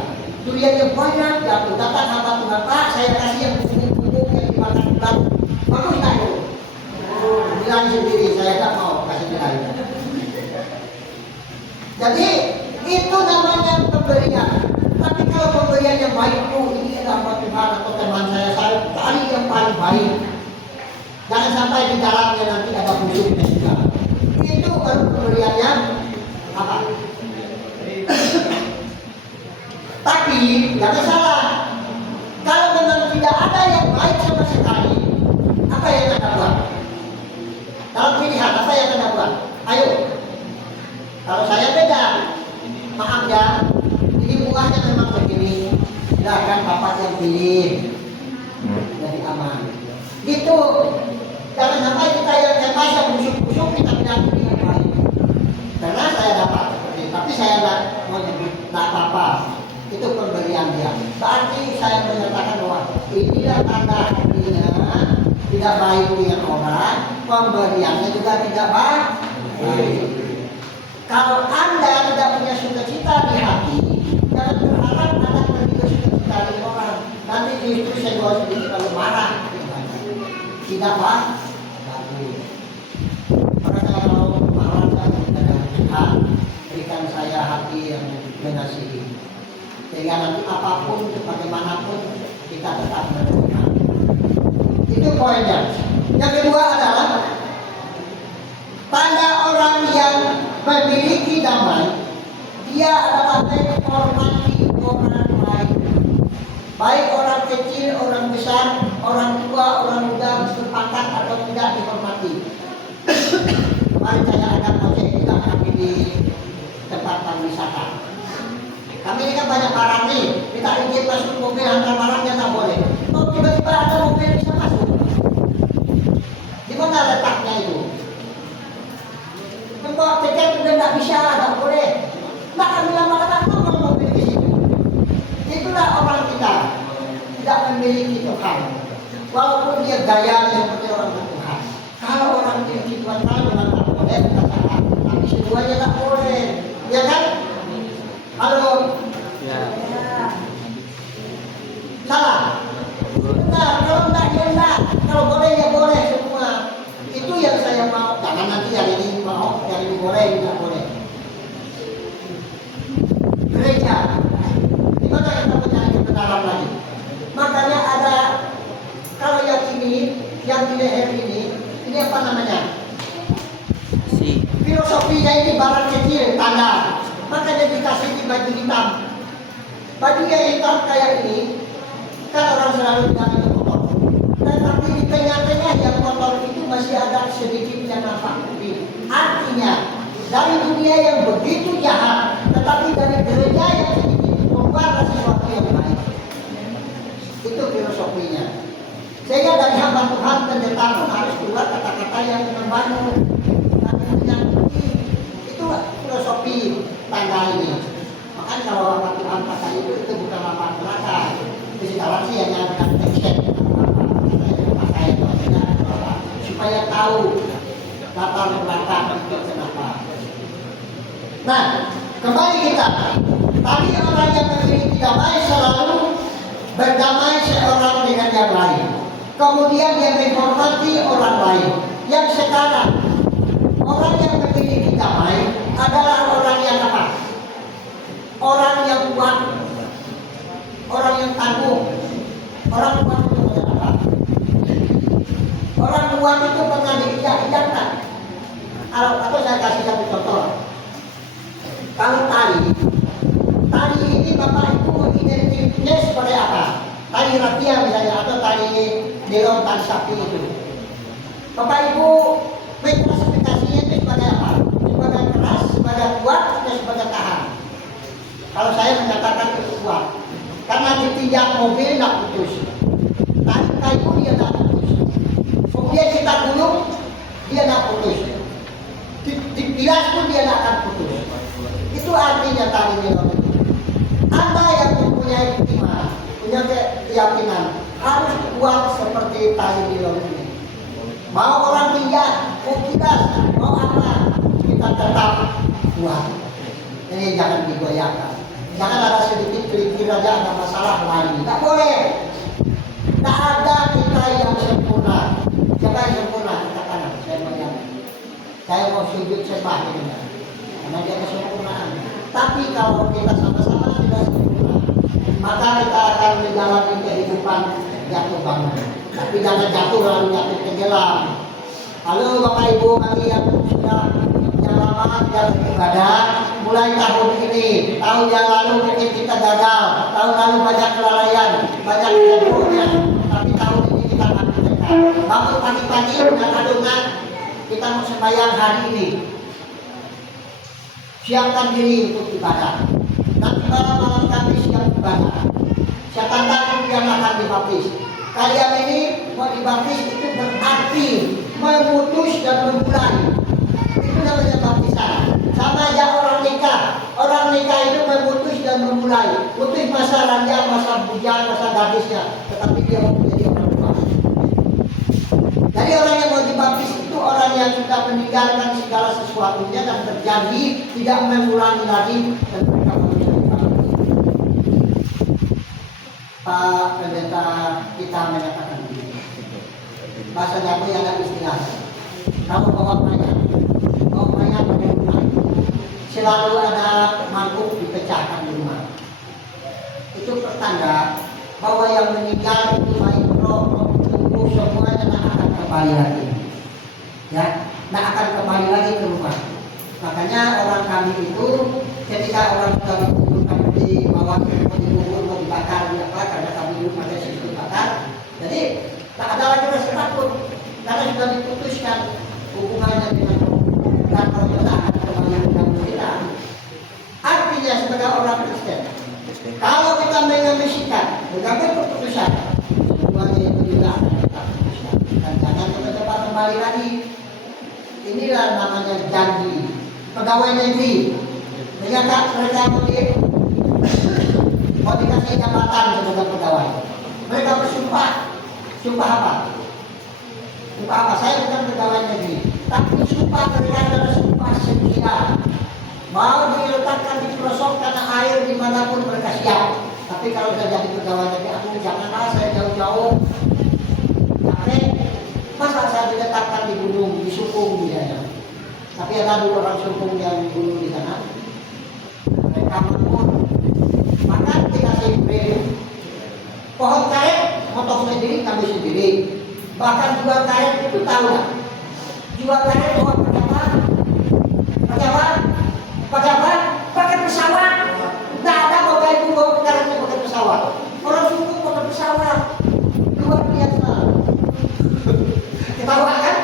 yang banyak jatuh, datang hamba Tuhan, Pak, saya kasih yang bubuk-bubuk yang dimakan ular. Bagus tak itu? Bilang sendiri, saya tak mau kasih nilai. Jadi itu namanya pemberian. Tapi kalau pemberian yang baik, ini hamba Tuhan atau teman saya cari yang paling baik. Jangan sampai di dalamnya nanti ada busuknya juga. Itu baru pemberian yang apa? Tapi jangan salah, kalau memang tidak ada yang baik sama sekali, apa yang Anda buat? Dalam pilihan, apa yang Anda buat? Ayo, kalau saya beda, maaf ya, ini buahnya memang begini, silahkan Bapak yang pilih. Jangan sampai kita yang cemas yang busuk-busuk kita bilang dengan baik. Karena saya dapat seperti itu, tapi saya tidak mau nyebut, tidak apa-apa. Itu pemberian dia. Berarti saya menyatakan bahwa inilah tanda hatinya tidak baik dengan orang, pemberiannya juga tidak baik. Kalau Anda tidak punya sukacita di hati, jangan berharap Anda punya sukacita di orang. Nanti justru saya sedikit kalau marah. Tidak baik. Maka saya mau mengharapkan kepada Tuhan, berikan saya hati yang mengasihi. Sehingga nanti apapun, bagaimanapun kita tetap menerima. Itu poinnya. Yang kedua adalah tanda orang yang memiliki damai, dia adalah menghormati orang lain. Baik orang kecil, orang besar, orang tua, orang muda, bersepakat atau tidak dihormati. Mari saya akan ojek juga kami di tempat pariwisata. Kami ini kan banyak barang nih, kita izin masuk mobil antar barangnya tak boleh. Oh, tiba-tiba ada mobil bisa masuk. Di mana letaknya itu? Membawa tiket sudah tidak bisa, tidak boleh. Tidak akan bilang mana mobil di situ. Itulah orang kita tidak memiliki Tuhan. Walaupun dia gaya seperti orang Tuhan. Kalau orang memiliki Tuhan dengan tak boleh, kita salah. Tapi semuanya tak boleh, ya kan? Halo. Ya. Salah. Benar. Kalau enggak ya enggak. Kalau boleh ya boleh semua. Itu yang saya mau. Jangan nanti yang ini mau, yang ini boleh, tidak boleh. Gereja. Gimana kita mencari kebenaran lagi? Makanya ada kalau yang ini, yang di leher ini apa namanya? Filosofinya ini barang kecil, tanda. Makanya dikasih di baju hitam. Baju yang hitam kayak ini, kan orang selalu bilang itu kotor. Tetapi di tengah-tengah yang kotor itu masih ada sedikit yang nampak putih. Artinya, dari dunia yang begitu jahat, tetapi dari gereja yang sedikit membuat sesuatu yang baik. Itu filosofinya. Sehingga dari hamba Tuhan pendeta pun harus keluar kata-kata yang membangun. Yang itu filosofi tanda ini. Makanya kalau hamba Tuhan pakai itu bukan lapar belakang. Sekarang sih hanya bukan tekstur. Pakai itu supaya tahu latar belakang itu kenapa. Nah, kembali kita. Tadi orang yang memiliki damai selalu berdamai seorang dengan yang lain. Kemudian dia menghormati orang lain. Yang sekarang orang yang memiliki damai adalah orang yang apa? Orang yang kuat, orang yang tangguh. Orang kuat itu apa? Orang kuat itu pernah diinjak-injakkan. Atau saya kasih satu contoh. Kalau tali ini Bapak Ibu identiknya seperti apa? Tali rafia misalnya atau tali nilon, tali sapi itu. Bapak Ibu mengklasifikasinya itu sebagai apa? Sebagai keras, sebagai kuat, atau sebagai tahan? Kalau saya menyatakan itu kuat, karena ditinjak mobil tidak putus. Tali kayu dia tidak putus. Kemudian kita gulung dia tidak putus. Dibilas pun dia tidak akan putus. Itu artinya tali nilon. Anda yang mempunyai iman, punya keyakinan harus kuat seperti tali nilon ini. Mau orang pinjam, mau kidas, mau apa, kita tetap kuat. Ini jangan digoyahkan. Jangan ada sedikit kelingkir aja ada masalah lain. Tak boleh. Tak ada kita yang sempurna. Siapa yang sempurna? Katakan, saya mau saya mau sujud sembah ini. Karena dia kesempurnaan. Tapi kalau kita sama-sama sudah sempurna, maka kita akan menjalani kehidupan jatuh bangun. Tapi jangan jatuh lalu jatuh tenggelam. Halo Bapak Ibu kami yang sudah lama dan beribadah, mulai tahun ini, tahun yang lalu mungkin kita gagal, tahun lalu banyak kelalaian, banyak kebohongan, tapi tahun ini kita akan bertekad. Bangun pagi-pagi dengan adungan, kita mau sembahyang hari ini. Siapkan diri untuk ibadah. Nanti malam-malam kami siap ibadah. Saya tantang yang akan dibaptis. Kalian ini mau dibaptis itu berarti memutus dan memulai. Itu namanya baptisan. Sama aja orang nikah. Orang nikah itu memutus dan memulai. Putus masa ranjang, masa bujang, masa gadisnya. Tetapi dia mau menjadi orang tua. Jadi orang yang mau dibaptis itu orang yang sudah meninggalkan segala sesuatunya dan terjadi, tidak mengulangi lagi, dan mereka menjadi baptis. Pak Pendeta kita menyatakan begini. Bahasa Jawa yang ada istilah. Kalau bawa mayat mengenai, selalu ada mangkuk dipecahkan di rumah. Itu pertanda bahwa yang meninggal itu baik roh tubuh semuanya tak akan kembali lagi. Ya, tak akan kembali lagi ke rumah. Makanya orang kami itu ketika orang sudah dikuburkan di bawah dikubur mau dibakar karena kami dulu pakai sistem bakar. Jadi tak ada lagi rasa takut karena sudah diputuskan hubungannya dengan dan permintaan kembali dengan kita. Artinya sebagai orang Kristen, kalau kita mengambil sikap, mengambil keputusan, semuanya itu juga akan kita putuskan. Dan jangan cepat-cepat kembali lagi. Inilah namanya janji. Pegawai negeri, mereka mau dikasih jabatan sebagai pegawai. Mereka bersumpah. Sumpah apa? Sumpah apa? Saya bukan pegawai negeri, tapi sumpah mereka adalah sumpah setia. Mau diletakkan di pelosok tanah air dimanapun mereka siap. Tapi kalau saya jadi pegawai negeri, aku janganlah saya jauh-jauh. Capek. Masa saya diletakkan di gunung, di Sukung misalnya. Tapi ada dulu orang Sukung yang dulu di sana. Mereka makmur. Maka dikasih beri. Pohon karet potong sendiri, kami sendiri. Bahkan jual karet itu tahu lah. Jual karet bawa pakai apa? Pakai apa? Pakai apa? Pakai pesawat. Tidak ada bapak ibu bawa karetnya pakai pesawat. Orang Sukung pakai pesawat. Luar biasa. Ketawa kan?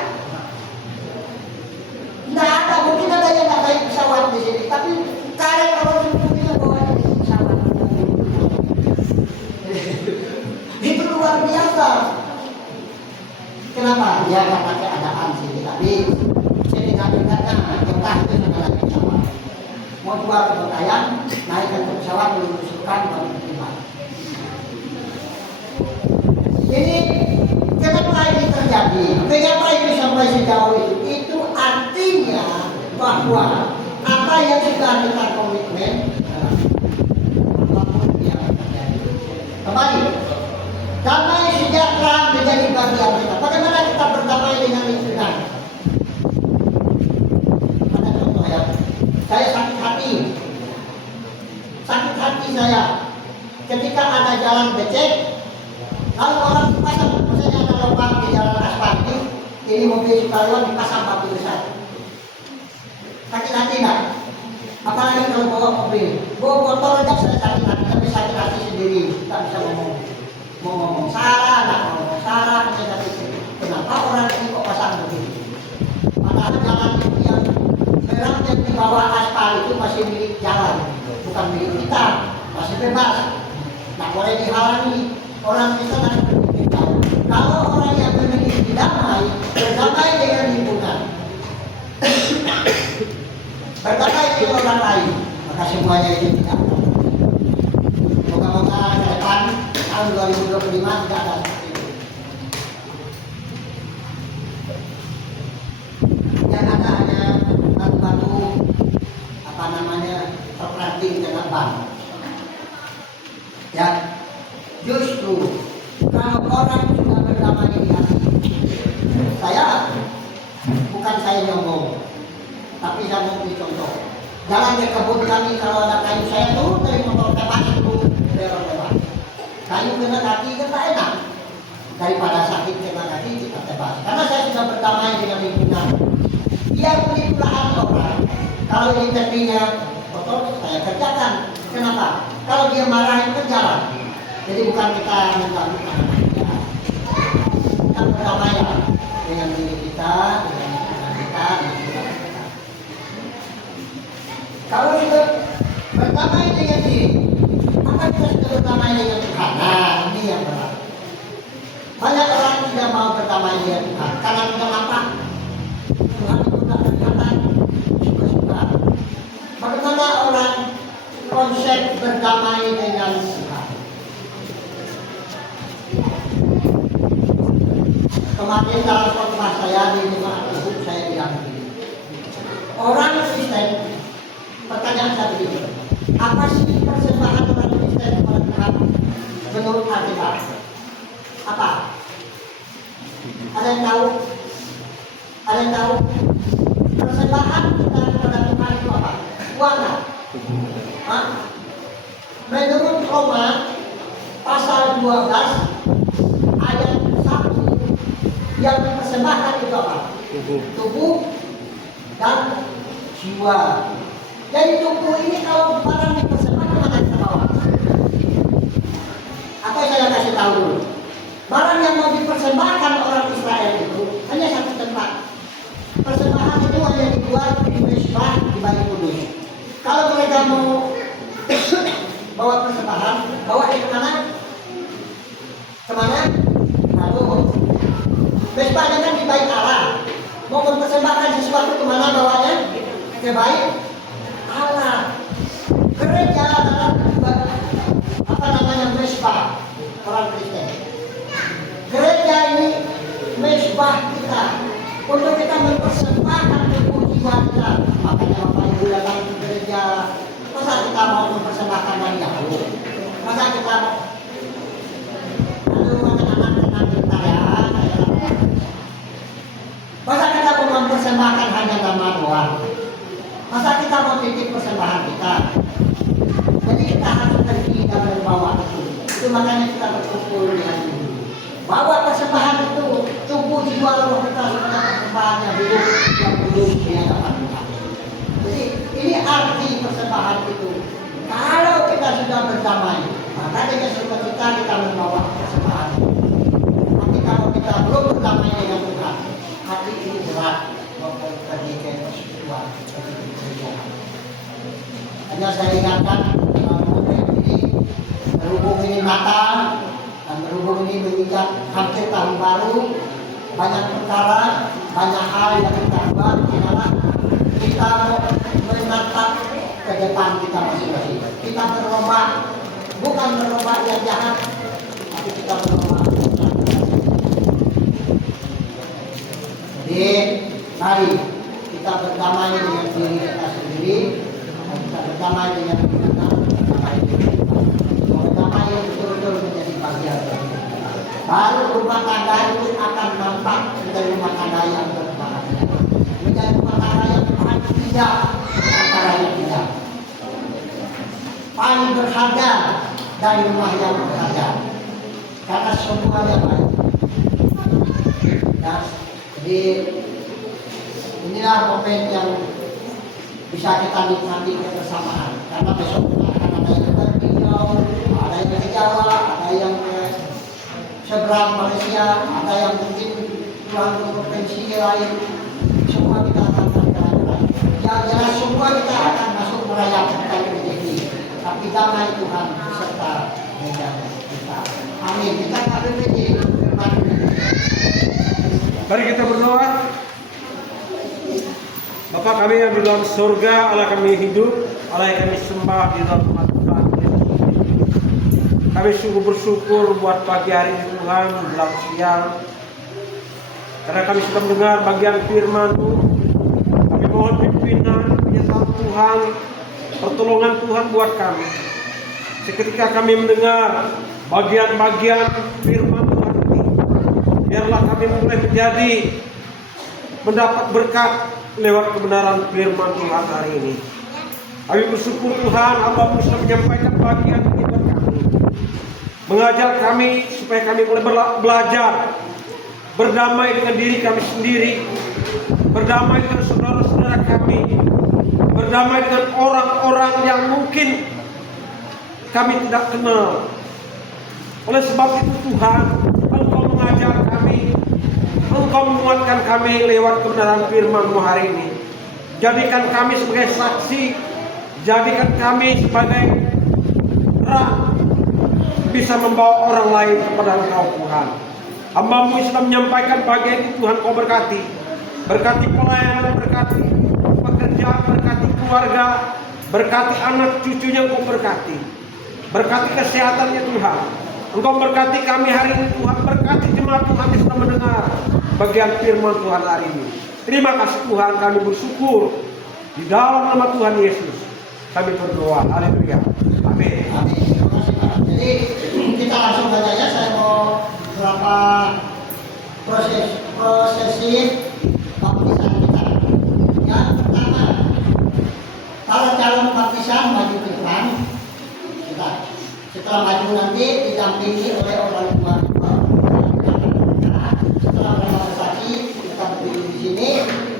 Tidak ada, mungkin ada yang nggak naik pesawat di sini, tapi karet orang Sukung yang bawa di pesawat. Itu luar biasa. Kenapa? Ya karena keadaan sini tadi. Sini kabinetnya jatah itu adalah pesawat. Mau jual ke Betayan, naikkan ke pesawat, belum diusulkan, baru diterima. Ini kenapa ini terjadi? Kenapa ini sampai sejauh itu? Itu artinya bahwa apa yang sudah kita komitmen, apapun yang terjadi. Kembali, damai sejahtera menjadi bagian kita. Bagaimana kita berdamai dengan lingkungan? Ada contoh ya. Saya sakit hati saya ketika ada jalan becek. Lalu orang pasang, misalnya ada lubang di jalan aspal ini mobil suka lewat dipasang batu besar. Sakit hati nggak? Apalagi kalau bawa mobil, bawa motor aja saya sakit hati, tapi sakit hati sendiri, tak bisa ngomong salah, nggak ngomong salah, saya sakit hati. Kenapa orang ini kok pasang begini? Padahal jalan itu yang memang yang di bawah aspal itu masih milik jalan, bukan milik kita, masih bebas, nggak boleh dihalangi. Orang kita harus berpikir kalau orang yang memiliki damai, berdamai dengan lingkungan, berdamai dengan orang lain, maka semuanya itu tidak ada. Moga-moga ke depan tahun 2025 tidak ada seperti itu. Yang ada hanya batu-batu terplanting dengan ban. Ya. Justru kalau orang sudah berdamai di hati, bukan saya ngomong, tapi saya mau beri contoh. Jalan ke kebun kami kalau ada kayu saya turun dari motor tebas itu lewat. Kayu kena kaki kita enak daripada sakit kena kaki kita tebas. Karena saya sudah berdamai dengan lingkungan. Dia beli belahan orang. Kalau ini tepinya kotor saya kerjakan. Kenapa? Kalau dia marah itu jalan. Jadi bukan kita mengganggu dia. Kita berdamai dengan diri kita, dengan lingkungan kita, dengan kita. Kalau kita berdamai dengan diri, maka kita sudah berdamai dengan Tuhan. Nah, ini yang berat. Banyak orang tidak mau berdamai dengan Tuhan karena kita apa? bagaimana orang konsep berdamai dengan Tuhan. Kemarin dalam khotbah saya di Jemaat Ibu saya bilang begini. Orang Kristen, pertanyaan saya begini, apa sih persembahan orang Kristen kepada Tuhan menurut Alkitab? Apa? Ada yang tahu? Ada yang tahu? Persembahan kita kepada Tuhan itu apa? Uang nggak? Hah? Menurut Roma pasal 12 ayat 1 yang dipersembahkan itu apa? Tubuh dan jiwa. Jadi tubuh ini kalau barang dipersembahkan mana kita bawa? Apa yang saya kasih tahu dulu? Barang yang mau dipersembahkan orang Israel itu hanya satu tempat. Persembahan itu hanya dibuat di Mezbah di Bait Kudus. Kalau mereka mau bawa persembahan, bawa ke mana? Kemana? Aduh, Mezbahnya kan di Bait Allah. Mau mempersembahkan sesuatu kemana bawanya? Ke Bait Allah. Gereja adalah apa namanya Mezbah orang Kristen. Gereja ini Mezbah kita untuk kita mempersembahkan tubuh jiwa kita. Makanya Bapak Ibu datang ke gereja, masa kita mau mempersembahkan dari jauh? Masa kita mau anak-anak tenang kita ya? Masa kita mau mempersembahkan hanya nama doang? Masa kita mau titip persembahan kita? Jadi kita harus pergi dan membawa itu. Itu makanya kita berkumpul di hari ini. Bawa persembahan itu, tubuh jiwa roh kita sebagai persembahan yang hidup yang belum di hadapan Tuhan. Jadi ini arti persembahan itu. Kalau kita sudah berdamai, maka dengan sukacita kita membawa persembahan. Tapi kalau kita belum berdamai dengan Tuhan, hati ini berat pergi ke persekutuan. Hanya saya ingatkan ini berhubung ini Natal dan berhubung ini menginjak hampir tahun baru, banyak perkara, banyak hal yang kita buat, kita menatap ke depan kita masing-masing. Kita berlomba, bukan berlomba yang jahat, tapi kita berlomba. Jadi, mari kita berdamai dengan diri kita sendiri, dan kita berdamai dengan kita. Berdamai betul-betul menjadi bagian dari kita. Baru rumah tangga itu akan nampak menjadi rumah tangga yang berbahagia, menjadi rumah tangga yang bahagia antara yang tidak. Paling berharga dari rumah yang berharga, karena semuanya baik. Dan jadi inilah momen yang bisa kita nikmati kebersamaan. Karena besok kita akan ada yang ke Riau, ada yang ke Jawa, ada yang ke seberang Malaysia, ada yang mungkin pulang ke provinsi lain. Semua kita akan berjalan. Yang jelas semua kita akan masuk merayakan hari ini. Tapi damai Tuhan serta dengan kita. Amin. Kita akan berpikir firman. Mari kita berdoa. Bapa kami yang di dalam surga, Allah kami hidup, Allah yang kami sembah di dalam nama Tuhan. Kami sungguh bersyukur buat pagi hari ini Tuhan, menjelang siang, karena kami sudah mendengar bagian firman-Mu. Kami mohon pimpinan, penyertaan Tuhan, pertolongan Tuhan buat kami. Seketika kami mendengar bagian-bagian firman Tuhan ini, biarlah kami mulai menjadi mendapat berkat lewat kebenaran firman Tuhan hari ini. Kami bersyukur Tuhan, Hamba-Mu sudah menyampaikan bagian ini buat kami, mengajar kami supaya kami boleh belajar berdamai dengan diri kami sendiri, berdamai dengan saudara-saudara kami, berdamai dengan orang-orang yang mungkin kami tidak kenal. Oleh sebab itu Tuhan, Engkau mengajar kami, Engkau menguatkan kami lewat kebenaran firman-Mu hari ini. Jadikan kami sebagai saksi, jadikan kami sebagai terang, bisa membawa orang lain kepada Engkau Tuhan. Hamba-Mu sudah menyampaikan bagian ini Tuhan, Kau berkati. Berkati pelayanan, berkati pekerjaan, berkati keluarga, Berkati anak cucunya Engkau berkati. Berkati kesehatannya Tuhan. Engkau berkati kami hari ini Tuhan. Berkati jemaat Tuhan yang sudah mendengar bagian firman Tuhan hari ini. Terima kasih Tuhan, kami bersyukur. Di dalam nama Tuhan Yesus kami berdoa. Haleluya. Amin. Amin. Terima kasih Pak. Jadi kita langsung saja ya. Saya mau beberapa prosesi baptisan kita. Yang pertama, kalau calon baptisan maju ke depan, kita. Setelah maju nanti didampingi oleh orang tua. Setelah mereka bersaksi, kita berdiri di sini.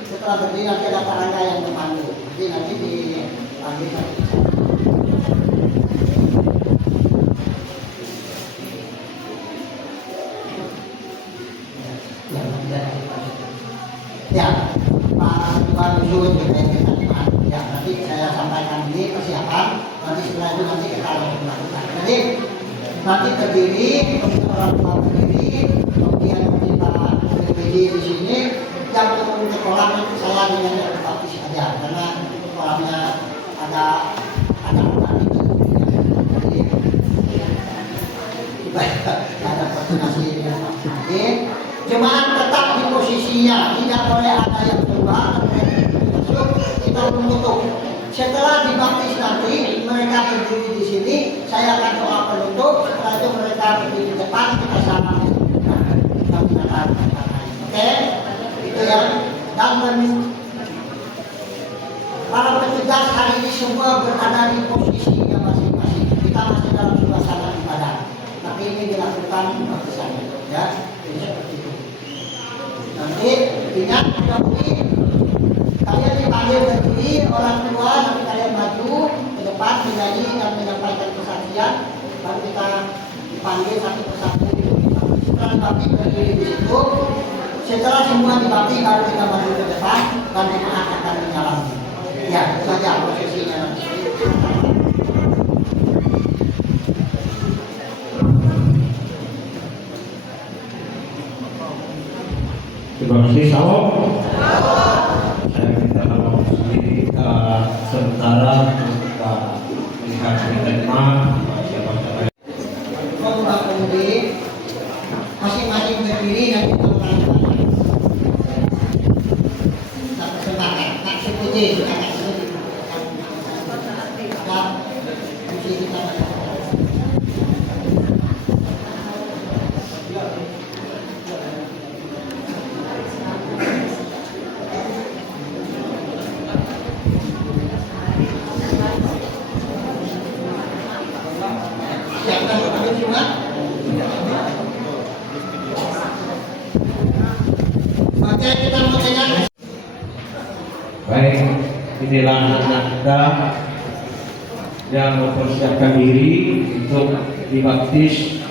Setelah berdiri nanti ada parangga yang memandu. Jadi nanti dipanggil. Ya, Pak Yusuf ya, nanti saya sampaikan ini persiapan. Nanti setelah itu nanti kita langsung melakukan. Jadi nanti terdiri, orang tua berdiri, kemudian nanti Pak berdiri di sini. Yang untuk sekolah nanti saya dengan baptis saja, karena sekolahnya ada itu. Jadi ada koordinasi dengan Pak. Jadi jemaat tetap di posisinya, tidak boleh ada yang keluar, masuk, kita menutup. Setelah dibaptis nanti, mereka berdiri di sini, saya akan doa penutup. Setelah itu mereka berdiri di depan, kita sama. Oke, itu ya. Dan para petugas hari ini semua berada di posisinya masing-masing. Kita masih dalam suasana ibadah, tapi ini dilakukan baptisan, ya. Jadi seperti itu. Nanti ingat kalian dipanggil berdiri, orang tua nanti kalian maju ke depan menyanyi dan menyampaikan kesaksian, baru kita dipanggil satu persatu. Setelah dibaptis berdiri di situ, setelah semua dibaptis baru kita maju ke depan dan jemaat akan menyalami. Ya, itu saja prosesinya. Terima kasih, salam. Saya minta tolong sendiri sementara kita lihat menerima siapa-siapa. Mbak Pemudi, masing-masing berdiri dan kita melakukan. Kita persembahkan, Kak Supuji, Kak Supuji. Ada kunci kita melakukan. Siapkan berpanggil semua. Oke, kita mau dengar. Baik, inilah anak kita yang mempersiapkan diri untuk dibaptis.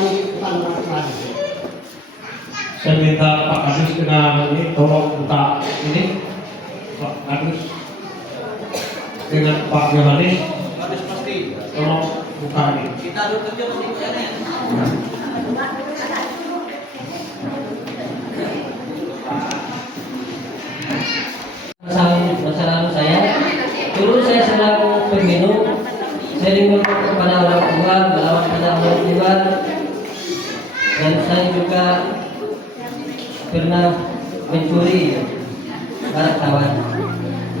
di depan orang tua. Saya minta Pak Kadus dengan ini tolong buka ini Pak Kadus dengan Pak Yohanes tolong buka ini. Masa lalu saya, dulu saya sedang berminum, sering kepada orang tua, melawan pada orang tua, dan saya juga pernah mencuri barang tawar.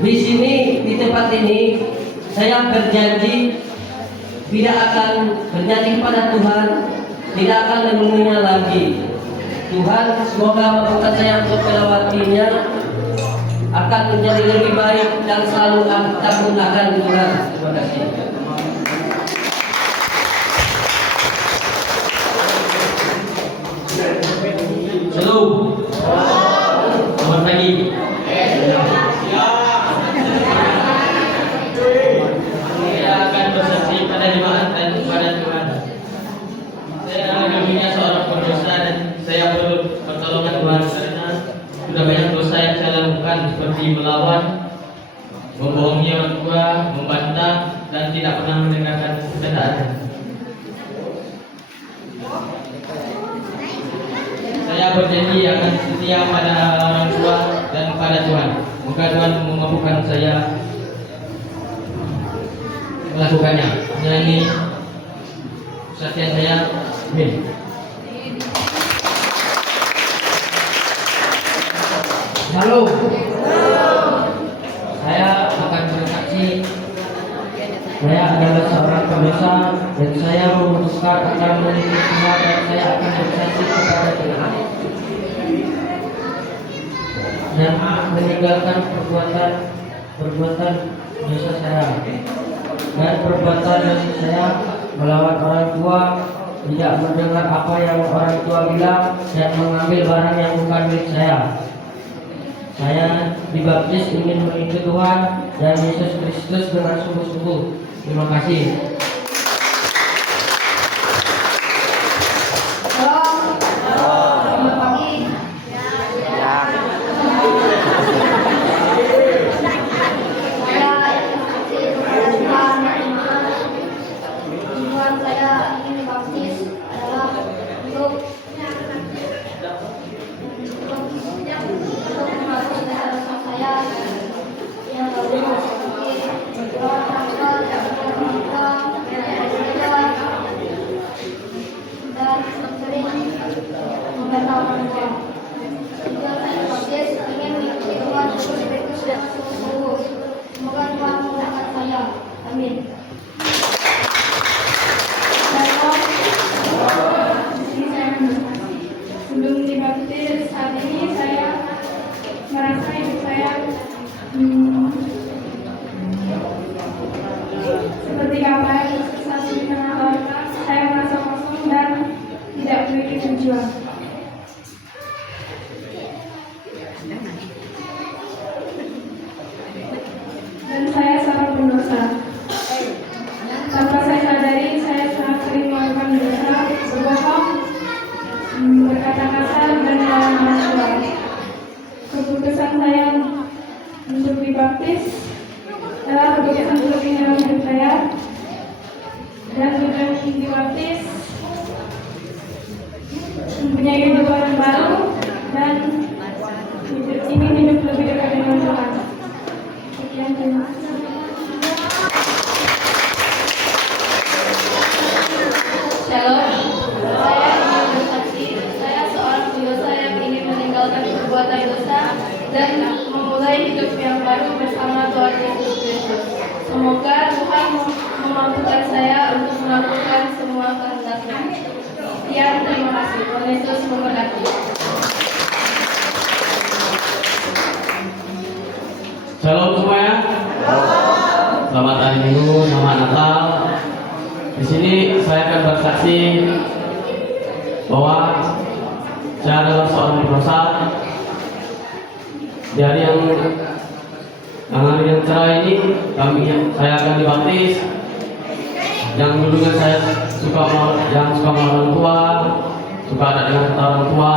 Di sini, di tempat ini, saya berjanji tidak akan berjanji kepada Tuhan, tidak akan menemuinya lagi. Tuhan semoga mampukan saya untuk melewatinya, akan menjadi lebih baik dan selalu akan akan Tuhan. Terima kasih. Shalom. Selamat pagi. Saya akan bersaksi pada jemaat dan kepada Tuhan. Saya dulunya seorang pendosa dan saya perlu pertolongan Tuhan karena sudah banyak dosa yang saya lakukan seperti melawan, membohongi orang tua, membantah, dan tidak pernah mendengarkan perkataan. Saya berjanji akan setia pada orang tua dan pada Tuhan. Semoga Tuhan memampukan saya melakukannya. Ini kesatian saya. Amin. Halo. Saya akan bersaksi. Saya adalah seorang pendosa dan saya memutuskan akan mengikuti Tuhan dan saya akan bersaksi kepada Tuhan dan meninggalkan perbuatan dosa saya dan perbuatan dosa saya melawan orang tua, tidak mendengar apa yang orang tua bilang dan mengambil barang yang bukan milik saya. Saya dibaptis ingin mengikuti Tuhan dan Yesus Kristus dengan sungguh-sungguh. Terima kasih. Selamat pagi. Tujuan saya ingin dibaptis adalah untuk menghapus dosa saya yang lalu seperti melawan orang tua, dan sering membantah orang tua. Juga saya dibaptis ingin mengikuti Tuhan Yesus Kristus dengan sungguh-sungguh. Semoga Tuhan memudahkan saya. Amin. Sebelum dibaptis saat ini saya merasa hidup saya seperti apa yang saat ini kenal. Saya merasa kosong dan tidak memiliki tujuan. Dan saya sangat berdosa. Tanpa saya sadari, saya sangat sering melakukan dosa, berbohong, berkata kasar, dan melawan orang tua. Keputusan saya untuk dibaptis adalah keputusan terlebih dalam hidup saya, dan sudah dibaptis mempunyai kehidupan baru dan ingin hidup lebih dekat dengan Tuhan. Sekian, terima kasih. Shalom, saya ingin bersaksi. Saya seorang pendosa yang ingin meninggalkan perbuatan dosa dan memulai hidup yang baru bersama Tuhan Yesus Kristus. Semoga Tuhan memampukan saya untuk melakukan semua kehendak-Nya. Sekian, terima kasih. Tuhan Yesus memberkati. Shalom semuanya. Selamat hari Minggu, selamat Natal. Di sini saya akan bersaksi bahwa saya adalah seorang pendosa. Di hari yang cerah ini saya akan dibaptis. Yang dulunya saya yang suka sama orang tua, suka ada dengan kata orang tua,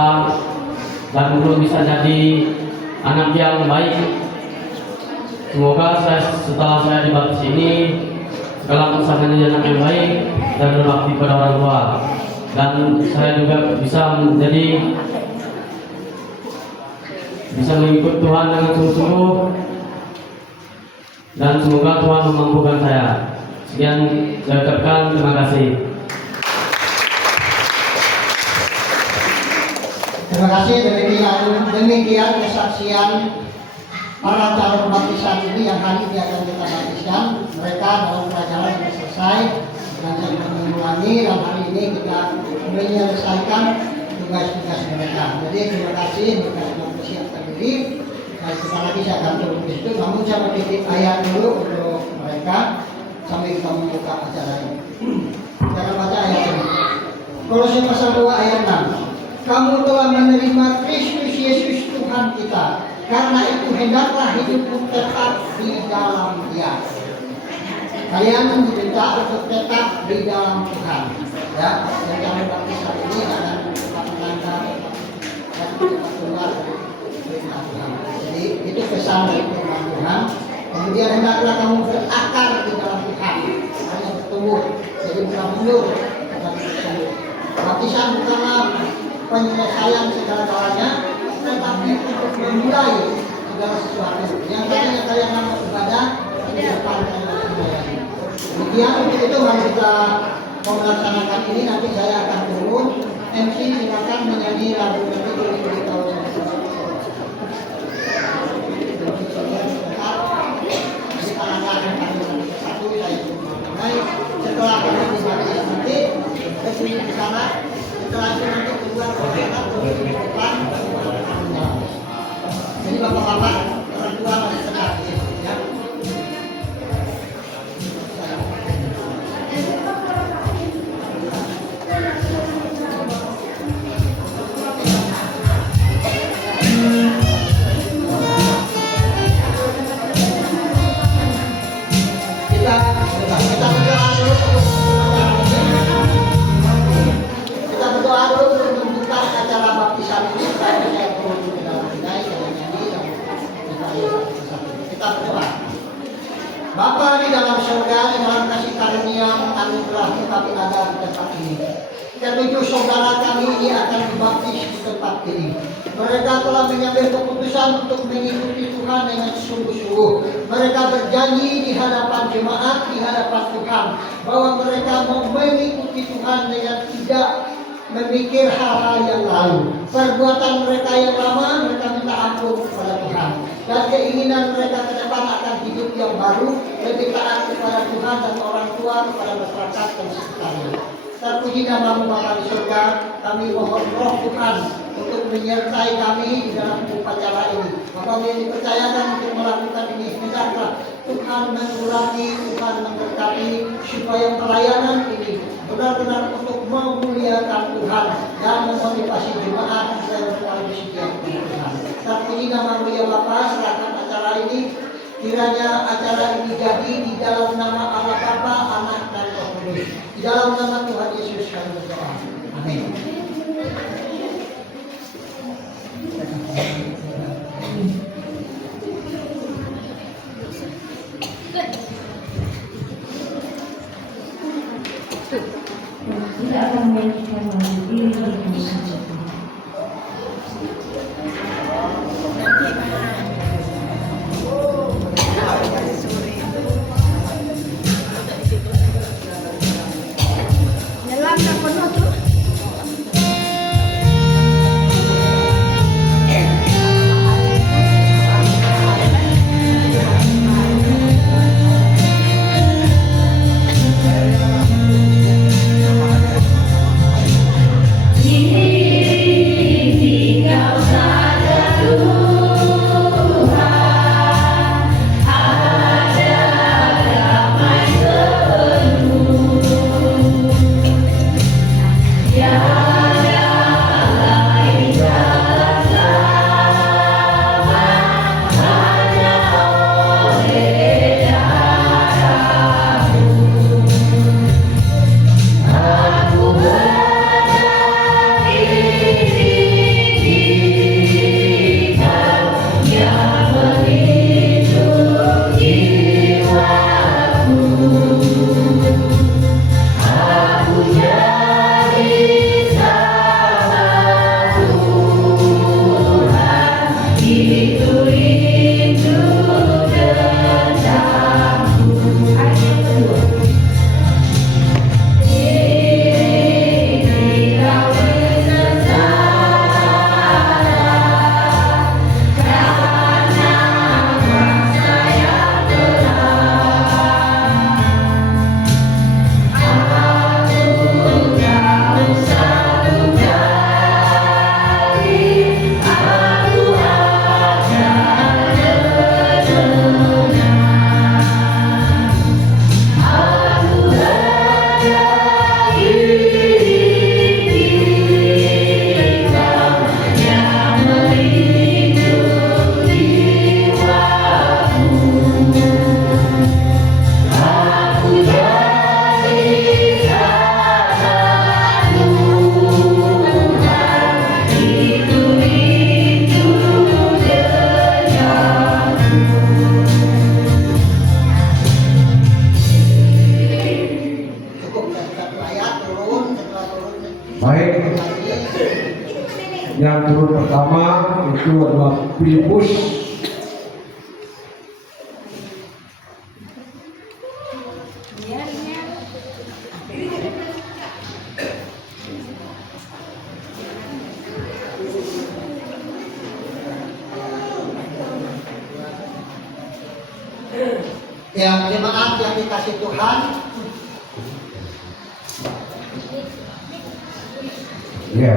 dan belum bisa jadi anak yang baik. Semoga setelah saya dibaptis ini kelak bisa menjadi anak yang baik dan berbakti pada orang tua, dan saya juga bisa mengikut Tuhan dengan sungguh-sungguh, dan semoga Tuhan memampukan saya. Sekian saya ucapkan, terima kasih. Terima kasih. Demikian kesaksian para calon baptisan ini yang hari ini akan kita baptiskan. Mereka dalam pelajaran sudah selesai, belajar mengulangi, dan hari ini kita menyelesaikan tugas-tugas mereka. Jadi terima kasih mereka sudah mempersiapkan diri. Nah, sebentar lagi saya akan turun di situ. Namun saya menitip ayat dulu untuk mereka sambil kita membuka acara ini. Kita akan baca ayat ini. Kolose pasal 2 ayat 6. Kamu telah menerima Kristus Yesus Tuhan kita, karena itu hendaklah hidupmu tetap di dalam Dia. Kalian diminta untuk tetap di dalam Tuhan. Ya, yang calon baptisan ini akan tetap menangkap dan tetap keluar dari perintah Tuhan. Jadi itu pesan dari firman Tuhan. Kemudian hendaklah kamu berakar di dalam Tuhan, hanya bertumbuh, jadi bukan mundur, tapi bertumbuh. Baptisan bukanlah penyelesaian segala-galanya, tetapi untuk memulai segala sesuatu. Yang tadinya kalian nama ibadah, di depan kalian melayani. Kemudian untuk itu mari kita melaksanakan ini. Nanti saya akan turun. MC silakan menyanyi lagu nanti beritahu saya. Jadi alangkah satu saya mulai. Setelah kami dibaptis nanti kesini di sana. Setelah itu nanti keluar ke depan. Jadi bapak-bapak orang tua masih tetap di sini ya. Kita berdoa dulu untuk membuka acara baptisan ini. Saya turun ke dalam bidai, saya nyanyi dan kita berdoa. Bapa di dalam surga, di dalam kasih karunia anugerah kami ada di tempat ini. Ketujuh saudara kami ini akan dibaptis di tempat ini. Mereka telah mengambil keputusan untuk mengikuti Tuhan dengan sungguh-sungguh. Mereka berjanji di hadapan jemaat, di hadapan Tuhan, bahwa mereka mau mengikuti Tuhan dengan tidak memikir hal-hal yang lalu. Perbuatan mereka yang lama, mereka minta ampun kepada Tuhan. Dan keinginan mereka ke depan akan hidup yang baru, lebih taat kepada Tuhan dan orang tua, kepada masyarakat dan sekitarnya. Terpuji namamu Bapa di surga, kami mohon roh Tuhan untuk menyertai kami di dalam upacara ini. Bapak yang dipercayakan untuk melakukan ini, hendaklah Tuhan mengurangi, Tuhan memberkati, supaya pelayanan ini benar-benar untuk memuliakan Tuhan dan memotivasi jemaat supaya selalu setia kepada Tuhan. Terpuji namamu ya Bapa, serahkan acara ini. Kiranya acara ini jadi di dalam nama Allah Bapa, Anak dan Roh Kudus. Di dalam nama Tuhan Yesus kami berdoa. Amin. Tidak akan menyanyikan lagu ini dengan saja. Jalan ke penuh tuh. Baik, yang turun pertama itu adalah Filipus. Ya, jemaat yang dikasih Tuhan, Ya,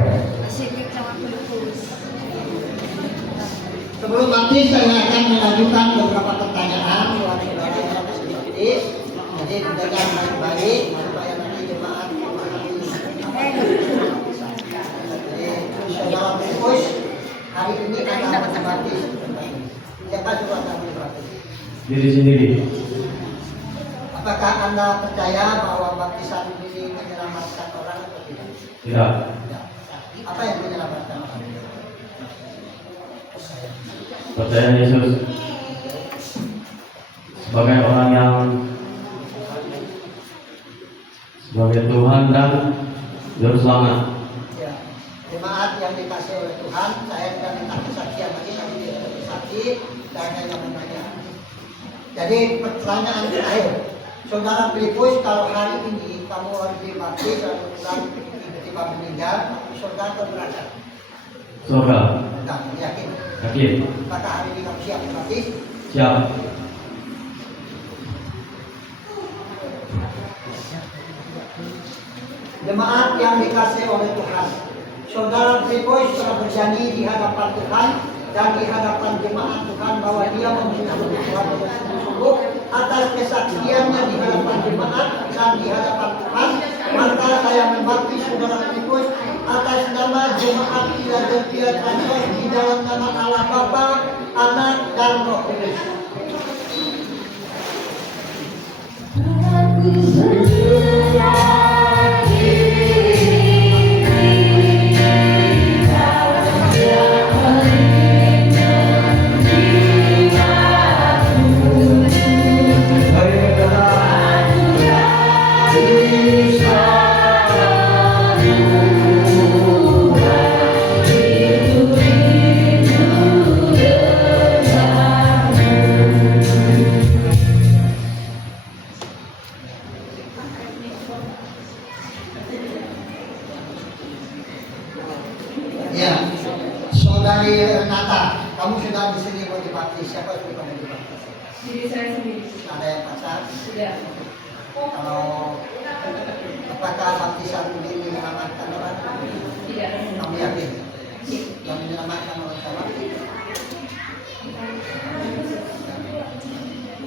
sebelum nanti saya akan mengajukan beberapa pertanyaan buat saudara yang sedikit. Jadi dengar baik-baik supaya nanti jemaat memahami. Jadi saudara Filipus hari ini akan berbakti. Siapa suruh anda berbakti? Diri sendiri. Apakah anda percaya bahwa baptisan ini menyelamatkan orang atau tidak? Tidak. Tidak. Apa yang menyelamatkan orang? Percaya Yesus sebagai orang yang sebagai Tuhan dan Juru Selamat. Ya, jemaat yang dikasih oleh Tuhan, saya tidak minta kesaksian lagi, tapi tidak bersaksi dan saya menanya. Jadi pertanyaan terakhir, saudara Filipus, kalau hari ini kamu harus dibaptis lalu pulang tiba-tiba meninggal, surga atau neraka? Surga. Tidak, yakin. Yakin. Apakah hari ini kamu siap dibaptis? Siap. Jemaat yang dikasih oleh Tuhan, saudara Filipus telah berjanji di hadapan Tuhan dan di hadapan jemaat Tuhan bahwa dia memuliakan Tuhan dengan sungguh-sungguh atas kesaksiannya di hadapan jemaat dan di hadapan Tuhan. Maka saya membaptis saudara Filipus atas nama jemaat Philadelphia Transos di dalam nama Allah Bapa, Anak dan Roh Kudus. Ya, saudari Renata, kamu sudah di sini mau dibaptis. Siapa yang kamu dibaptis? Diri saya sendiri. Ada yang pacar? Sudah. Kalau apakah baptisan ini menyelamatkan orang? Tidak. Kamu yakin? Yang menyelamatkan orang sama?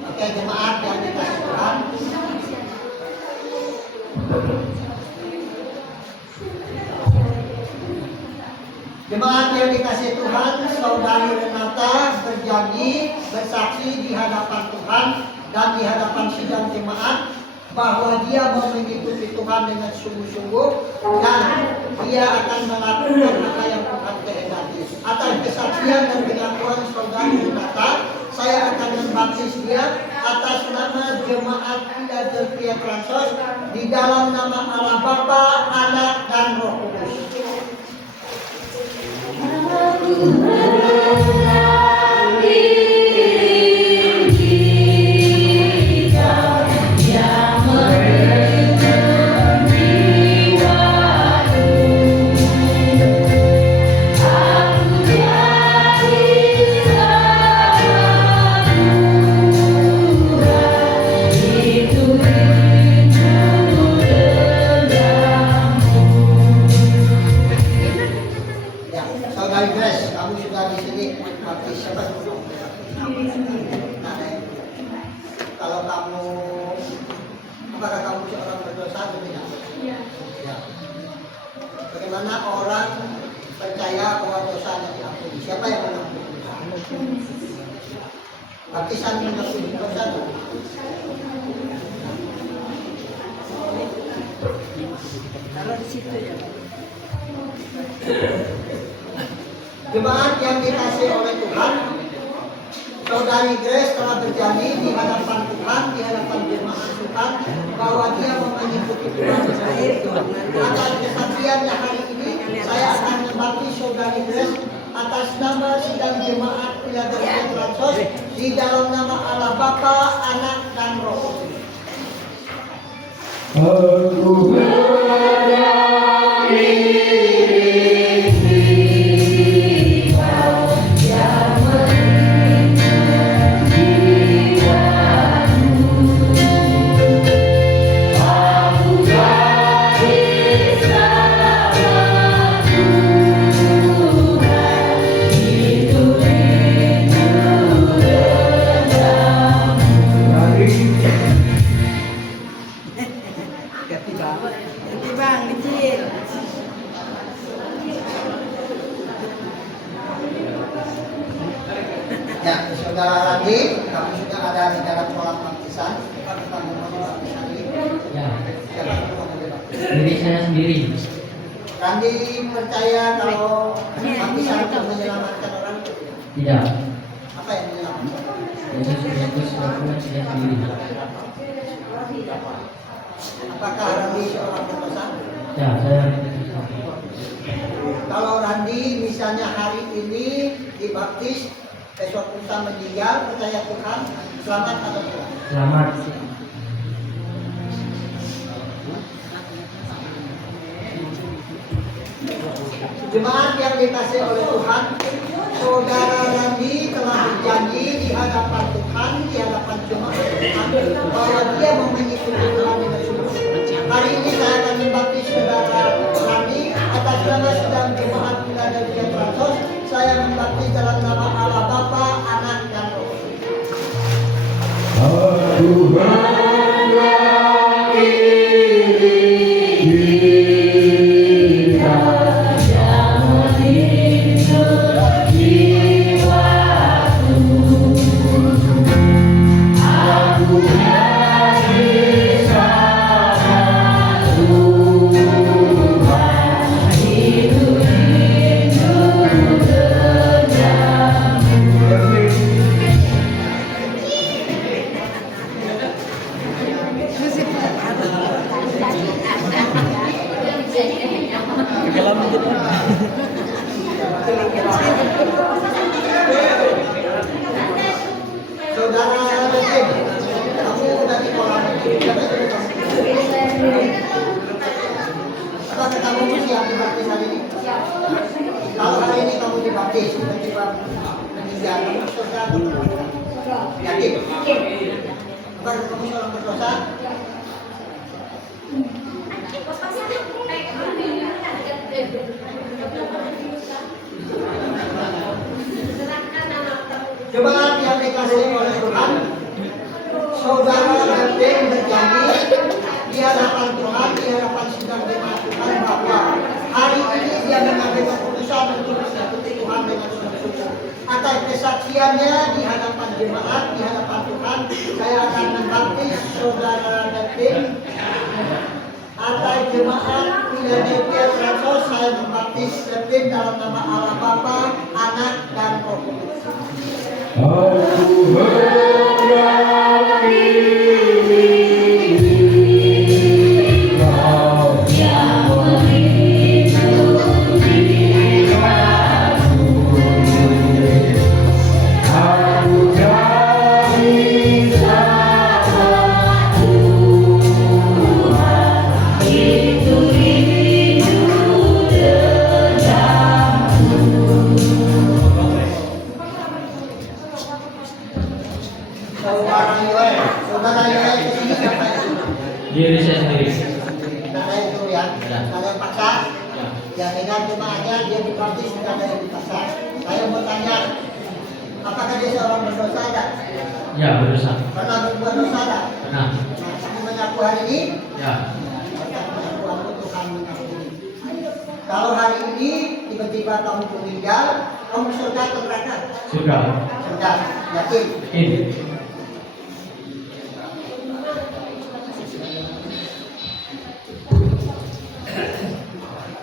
Oke, jemaat yang dikasih Tuhan. Jemaat yang dikasih Tuhan, saudari Renata berjanji bersaksi di hadapan Tuhan dan di hadapan sidang jemaat bahwa dia mau mengikuti Tuhan dengan sungguh-sungguh dan dia akan melakukan apa yang Tuhan kehendaki. Atas kesaksian dan pengakuan saudari Renata, saya akan membaptis dia atas nama jemaat Philadelphia Transos di dalam nama Allah Bapa, Anak dan Roh Kudus. Ya, saudari Grace, kamu sudah di sini baptis siapa? Nah, kalau kamu, apakah kamu seorang berdosa atau tidak? Iya. Ya. Bagaimana orang percaya bahwa dosanya diampuni? Siapa yang mengampuni dosa? Baptisan mengampuni dosa. Kalau di situ ya. Jemaat yang dikasih oleh Tuhan, saudari Grace telah berjanji di hadapan Tuhan, di hadapan jemaat Tuhan Tuhan bahwa dia mengikuti Tuhan. Atas kesaksiannya hari ini saya akan membaptis saudari Grace atas nama sidang jemaat Philadelphia Transos di dalam nama Allah Bapa, Anak dan Roh Kudus. Ya, saudara Randi, kamu sudah ada di dalam kolam baptisan. Kita mau dibaptis hari ini. Ya, Siapa yang mau dibaptis? diri saya sendiri. Randi percaya kalau baptisan itu menyelamatkan orang? Tidak. Apa yang menyelamatkan? Yesus Kristus melakukan saya sendiri. Apakah Randi seorang berdosa? Ya, saya Kalau Randi misalnya hari ini dibaptis, besok lusa meninggal, percaya Tuhan, selamat atau tidak? selamat. Jemaat yang dikasih oleh Tuhan, saudara Randi telah berjanji di hadapan Tuhan, di hadapan jemaat Tuhan, bahwa dia mau mengikuti Tuhan dengan sungguh. Hari ini saya akan membaptis saudara Randi atas nama sidang jemaat Philadelphia Transos. Saya membaptis dalam nama Allah Bapa, Anak dan Roh Kudus. Saudara Rasim, kamu udah di kolam apakah kamu siap dibaptis hari ini? Kalau hari ini kamu dibaptis, tiba-tiba meninggal, kamu berdosa? Yakin? Apakah kamu seorang berdosa? Jemaat yang dikasihi oleh Tuhan, saudara Bertin berjanji di hadapan Tuhan, di hadapan sidang jemaat Tuhan bahwa hari ini dia mengambil keputusan untuk mengikuti Tuhan dengan sungguh-sungguh. Atas kesaksiannya di hadapan jemaat, di hadapan Tuhan, saya akan membaptis saudara Bertin. Atas jemaat Philadelphia Transos, saya membaptis Bertin dalam nama Allah Bapa, Anak dan Roh Kudus. Saudara Yoel kesini siapa yang suruh? Diri saya sendiri. Tidak ada yang suruh ya? Tidak ada yang paksa? Yang ingat jemaahnya dia dibaptis, tidak ada yang dipaksa. Saya mau tanya, apakah dia seorang berdosa ada? Ya, berdosa. Pernah berbuat dosa ada? Nah, Nah, kamu mengaku hari ini? ya, Maka mengaku aku Tuhan mengampuni. Kalau hari ini tiba-tiba kamu meninggal, kamu surga atau neraka? sudah. Surga, yakin? Ini.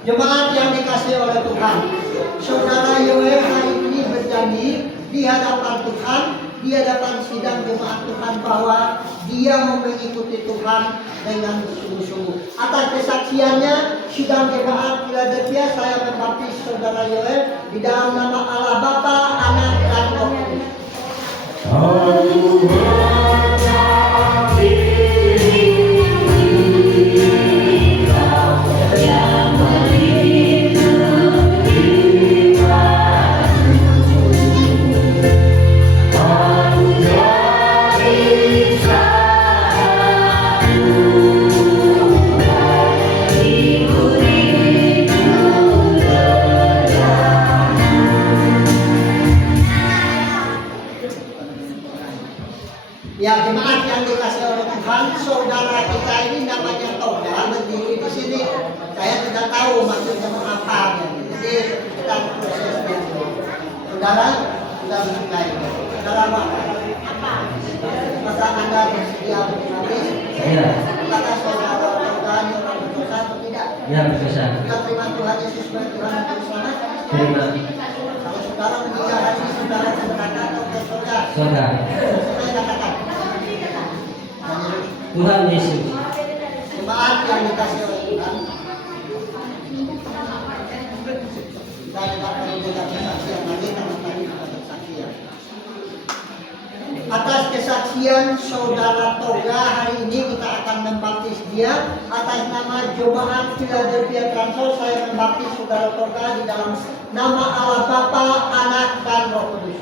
Jemaat yang dikasihi oleh Tuhan, saudara Yoel hari ini berjanji di hadapan Tuhan di hadapan sidang jemaat Tuhan bahwa dia mau mengikuti Tuhan dengan sungguh-sungguh. Atas kesaksiannya, sidang jemaat Philadelphia, saya membaptis saudara Yoel di dalam nama Allah Bapa, Anak, dan Roh Kudus. Ya, jemaat yang dikasih oleh Tuhan, saudara kita ini namanya Toga berdiri di sini. Saya tidak tahu maksudnya apa. Jadi kita prosesnya. Saudara sudah mulai. Saudara apa? Masa Anda bersedia berhati? Saya. Apakah saudara Toga ini orang berdosa atau tidak? Ya, berdosa. Sudah terima Tuhan Yesus sebagai Tuhan dan Juru Selamat? Terima. Kalau saudara meninggal hari ini, saudara ke neraka atau ke surga? Surga. Saya katakan. Tuhan Yesus. Jemaat yang dikasih oleh Tuhan, kita tidak perlu menjaga kesaksian lagi karena tadi kita bersaksian. Atas kesaksian saudara Toga hari ini kita akan membaptis dia. Atas nama Jemaat Philadelphia Transol, saya membaptis saudara Toga di dalam nama Allah Bapa, Anak, dan Roh Kudus.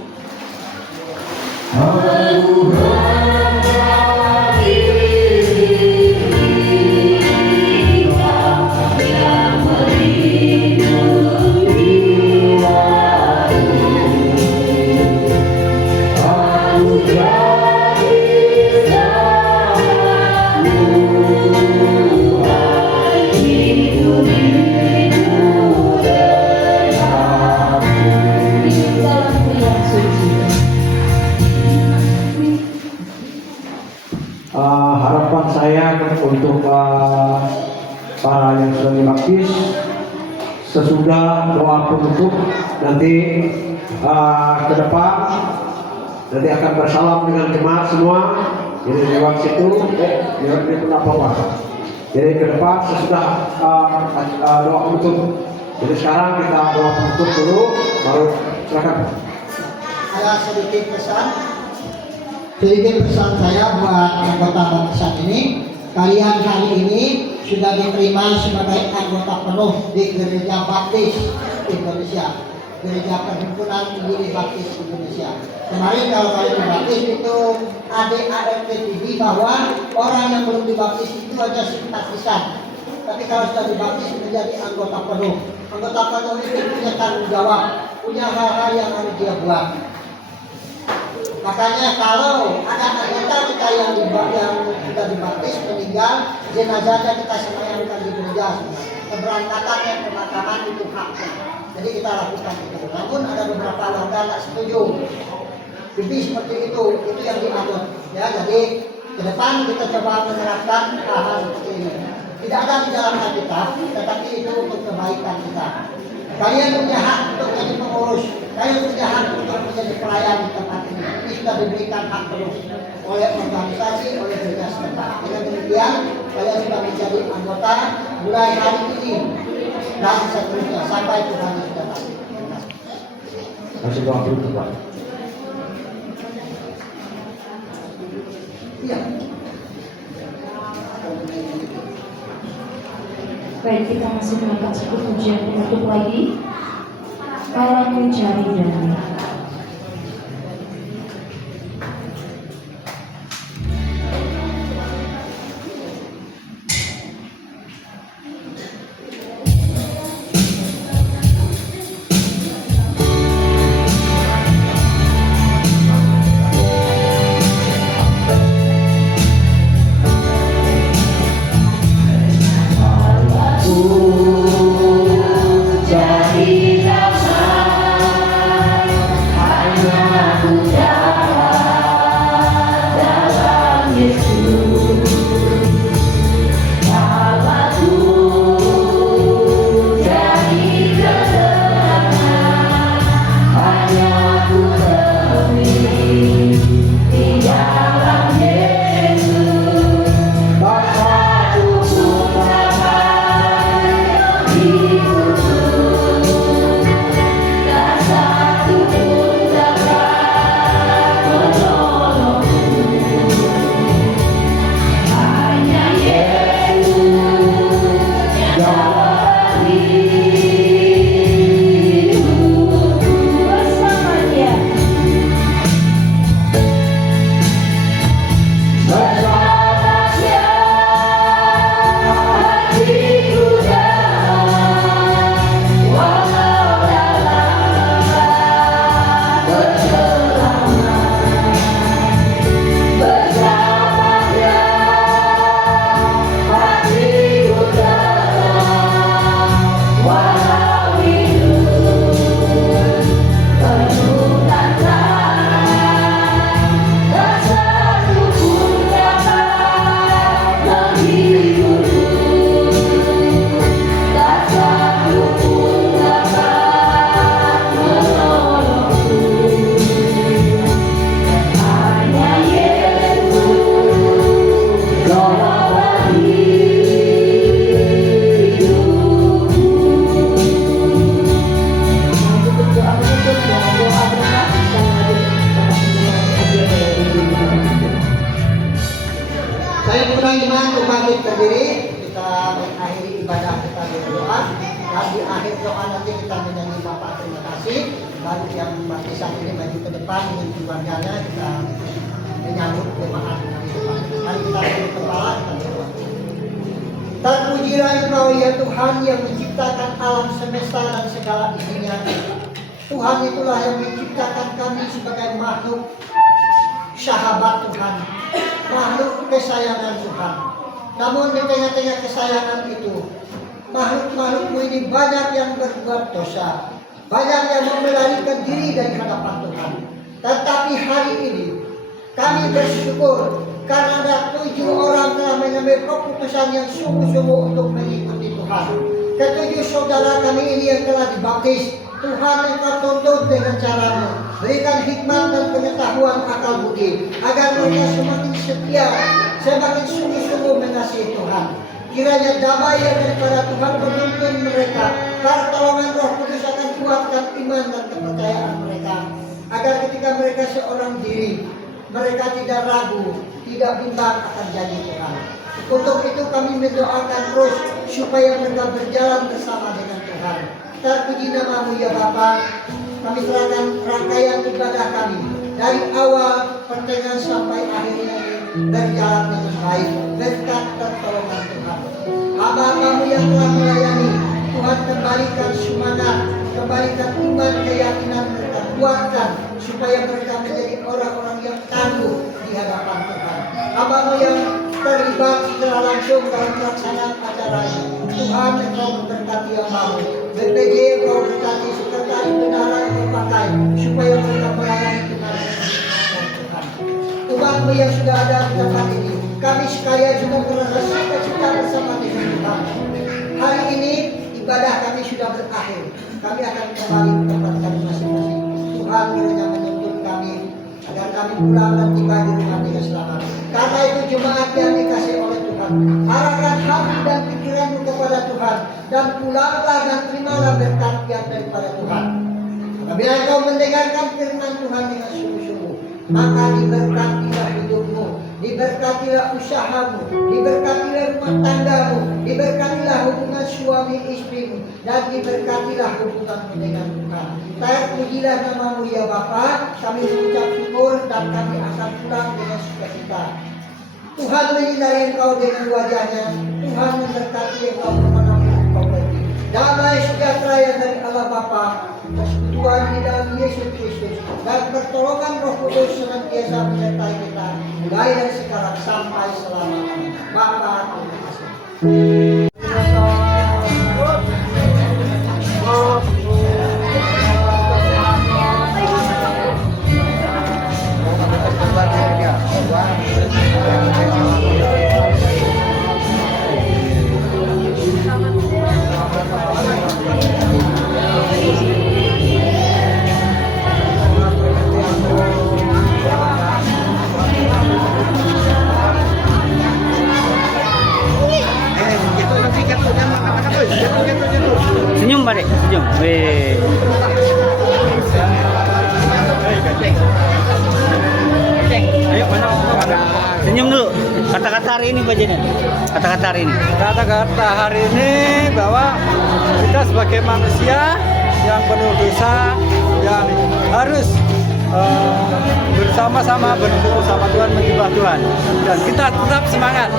Harapan saya untuk para yang sudah dibaptis, sesudah doa penutup nanti ke depan nanti akan bersalam dengan jemaat semua. Jadi lewat situ, dia pun apa? Jadi ke depan sesudah doa penutup. Jadi sekarang kita doa penutup dulu, baru silakan. Ada sedikit pesan saya buat anggota baptisan ini. Kalian hari ini sudah diterima sebagai anggota penuh di Gereja Baptis Indonesia, Gereja Perhimpunan Pendiri Baptis Indonesia. Kemarin kalau kalian dibaptis itu ADART TV bahwa orang yang belum dibaptis itu hanya simpatisan. Tapi kalau sudah dibaptis menjadi anggota penuh. Anggota penuh itu punya tanggung jawab, punya hal-hal yang harus dia buat. Makanya kalau ada anggota kita yang sudah dibaptis meninggal, jenazahnya kita semayangkan di gereja. Keberangkatan dan pemakaman itu haknya. Jadi kita lakukan itu. Namun ada beberapa warga tak setuju. Jadi seperti itu yang diatur. Ya, jadi ke depan kita coba menerapkan hal-hal seperti ini. Tidak ada di dalam Alkitab, tetapi itu untuk kebaikan kita. Kalian punya hak untuk menjadi pengurus. Kalian punya hak untuk menjadi pelayan di tempat ini. Ini sudah diberikan hak terus oleh organisasi, oleh gereja setempat. Dengan demikian, kalian sudah menjadi anggota mulai hari ini dan seterusnya sampai Tuhan sudah datang. Masih doa dulu, Pak. Iya. Baik, kita masih melakukan satu pujian penutup lagi. Allah mencari damai. Jadi damai berdiri, kita mengakhiri ibadah kita berdoa. Dan di akhir doa nanti kita menyanyi Bapak terima kasih. Baru yang baptisan ini maju ke depan dengan keluarganya, kita menyambut jemaat di depan. Mari kita tunduk kepala, kita berdoa. Terpujilah Engkau ya Tuhan yang menciptakan alam semesta dan segala isinya. Tuhan itulah yang menciptakan kami sebagai makhluk sahabat Tuhan, makhluk kesayangan Tuhan. Namun di tengah-tengah kesayangan itu, makhluk-makhlukmu ini banyak yang berbuat dosa, banyak yang melarikan diri dari hadapan Tuhan. Tetapi hari ini kami bersyukur karena ada 7 orang telah mengambil keputusan yang sungguh-sungguh untuk mengikuti Tuhan. Ketujuh saudara kami ini yang telah dibaptis, Tuhan Engkau tuntut dengan caramu, berikan hikmat dan pengetahuan akal budi, agar mereka semakin setia, semakin sungguh-sungguh mengasihi Tuhan. Kiranya damai yang daripada Tuhan menuntun mereka, pertolongan Roh Kudus akan kuatkan iman dan kepercayaan mereka, agar ketika mereka seorang diri, mereka tidak ragu, tidak bimbang akan janji Tuhan. Untuk itu kami mendoakan terus supaya mereka berjalan bersama dengan Tuhan. Terpuji namamu ya Bapa. Kami serahkan rangkaian ibadah kami dari awal pertengahan sampai akhirnya berjalan dengan baik berkat pertolongan Tuhan. Hamba-Hamba-Mu yang telah melayani, Tuhan kembalikan semangat, kembalikan iman, keyakinan mereka, kuatkan supaya mereka menjadi orang-orang yang tangguh di hadapan Tuhan. Hamba-Mu yang terlibat secara langsung dalam pelaksanaan acara ini, Tuhan Engkau memberkati hamba-Mu. BPJ Engkau berkati sekretaris bendahara yang berpakai supaya mereka melayani dengan Tuhan. Tuhan-Mu yang sudah ada di tempat ini, kami sekalian juga merasa sukacita bersama dengan Tuhan. Hari ini ibadah kami sudah berakhir. Kami akan kembali ke tempat kami masing-masing. Tuhan kiranya menuntun kami agar kami pulang dan tiba di rumah dengan selamat. Karena itu jemaat yang dikasih oleh Tuhan, arahkan hati dan pikiranmu kepada Tuhan, dan pulanglah dan terimalah berkat yang daripada Tuhan. Apabila kau mendengarkan firman Tuhan dengan sungguh-sungguh, maka diberkatilah hidupmu, diberkatilah usahamu, diberkatilah rumah tanggamu, diberkatilah hubungan suami istrimu, dan diberkatilah hubunganmu dengan Tuhan. Terpujilah namamu ya Bapa. Kami mengucap syukur dan kami akan pulang dengan sukacita. Tuhan menyinari engkau dengan wajahnya, Tuhan memberkati engkau kemanapun engkau pergi. Damai sejahtera yang dari Allah Bapa, persekutuan di dalam Yesus Kristus, dan pertolongan Roh Kudus senantiasa menyertai kita, mulai dari sekarang sampai selama-lamanya. Bapa, terima kasih. Senyum Pak Dek, senyum. Weh. Ayo mana? Senyum dulu. Kata-kata hari ini Pak Jenan. Kata-kata hari ini. Kata-kata hari ini bahwa kita sebagai manusia yang penuh dosa, yang harus bersama-sama berkumpul bersama Tuhan, menyembah Tuhan, dan kita tetap semangat.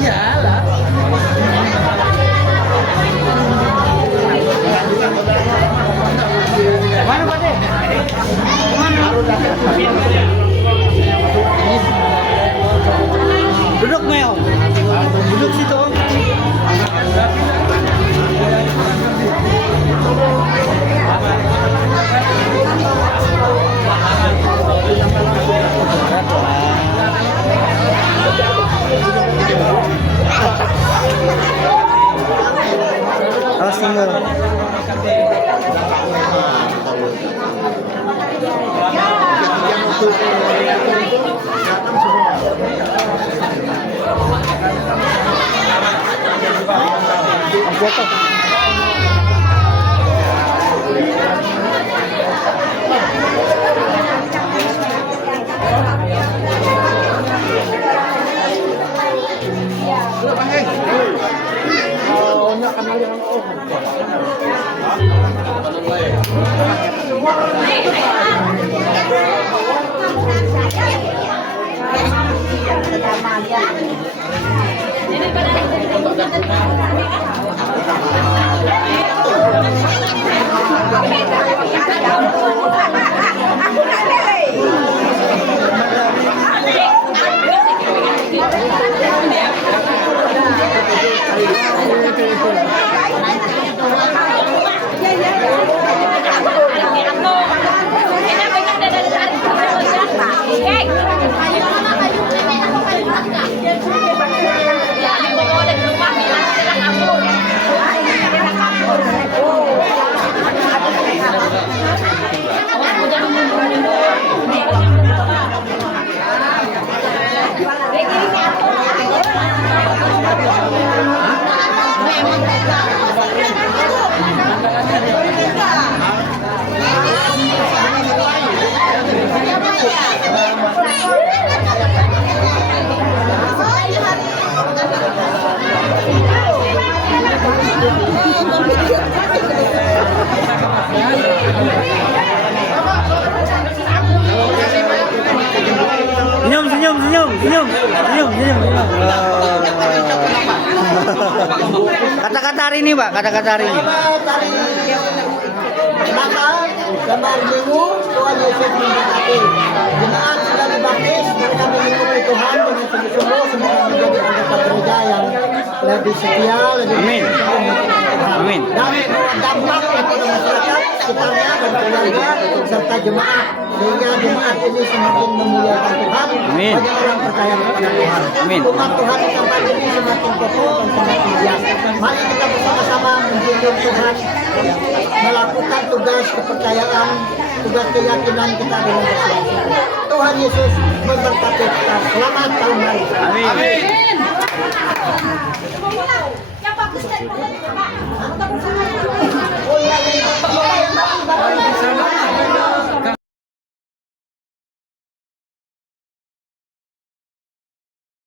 Iyalah. Mana Pak De? Mana? Duduk Mel. Duduk situ. Awas tinggal. Jatuh. Senyum, senyum, senyum, senyum, senyum, senyum. Kata-kata hari ini, Pak. Kata-kata hari ini. Selamat hari Natal, selamat Minggu, Tuhan Yesus memberkati. Jemaat sudah dibaptis, mereka mengikuti Tuhan dengan sungguh-sungguh, semoga menjadi anggota gereja yang lebih setia, lebih Amin. Amin. Dan dampak kepada masyarakat sekitarnya dan keluarga serta jemaat, sehingga jemaat ini semakin memuliakan Tuhan. Amin. Banyak orang percaya kepada Tuhan. Amin. Umat Tuhan di tempat ini semakin kokoh dan semakin giat. Mari kita bersama-sama menjunjung Tuhan, melakukan tugas kepercayaan, tugas keyakinan kita dengan bersama-sama. Tuhan Yesus memberkati kita. Selamat tahun baru. Amin.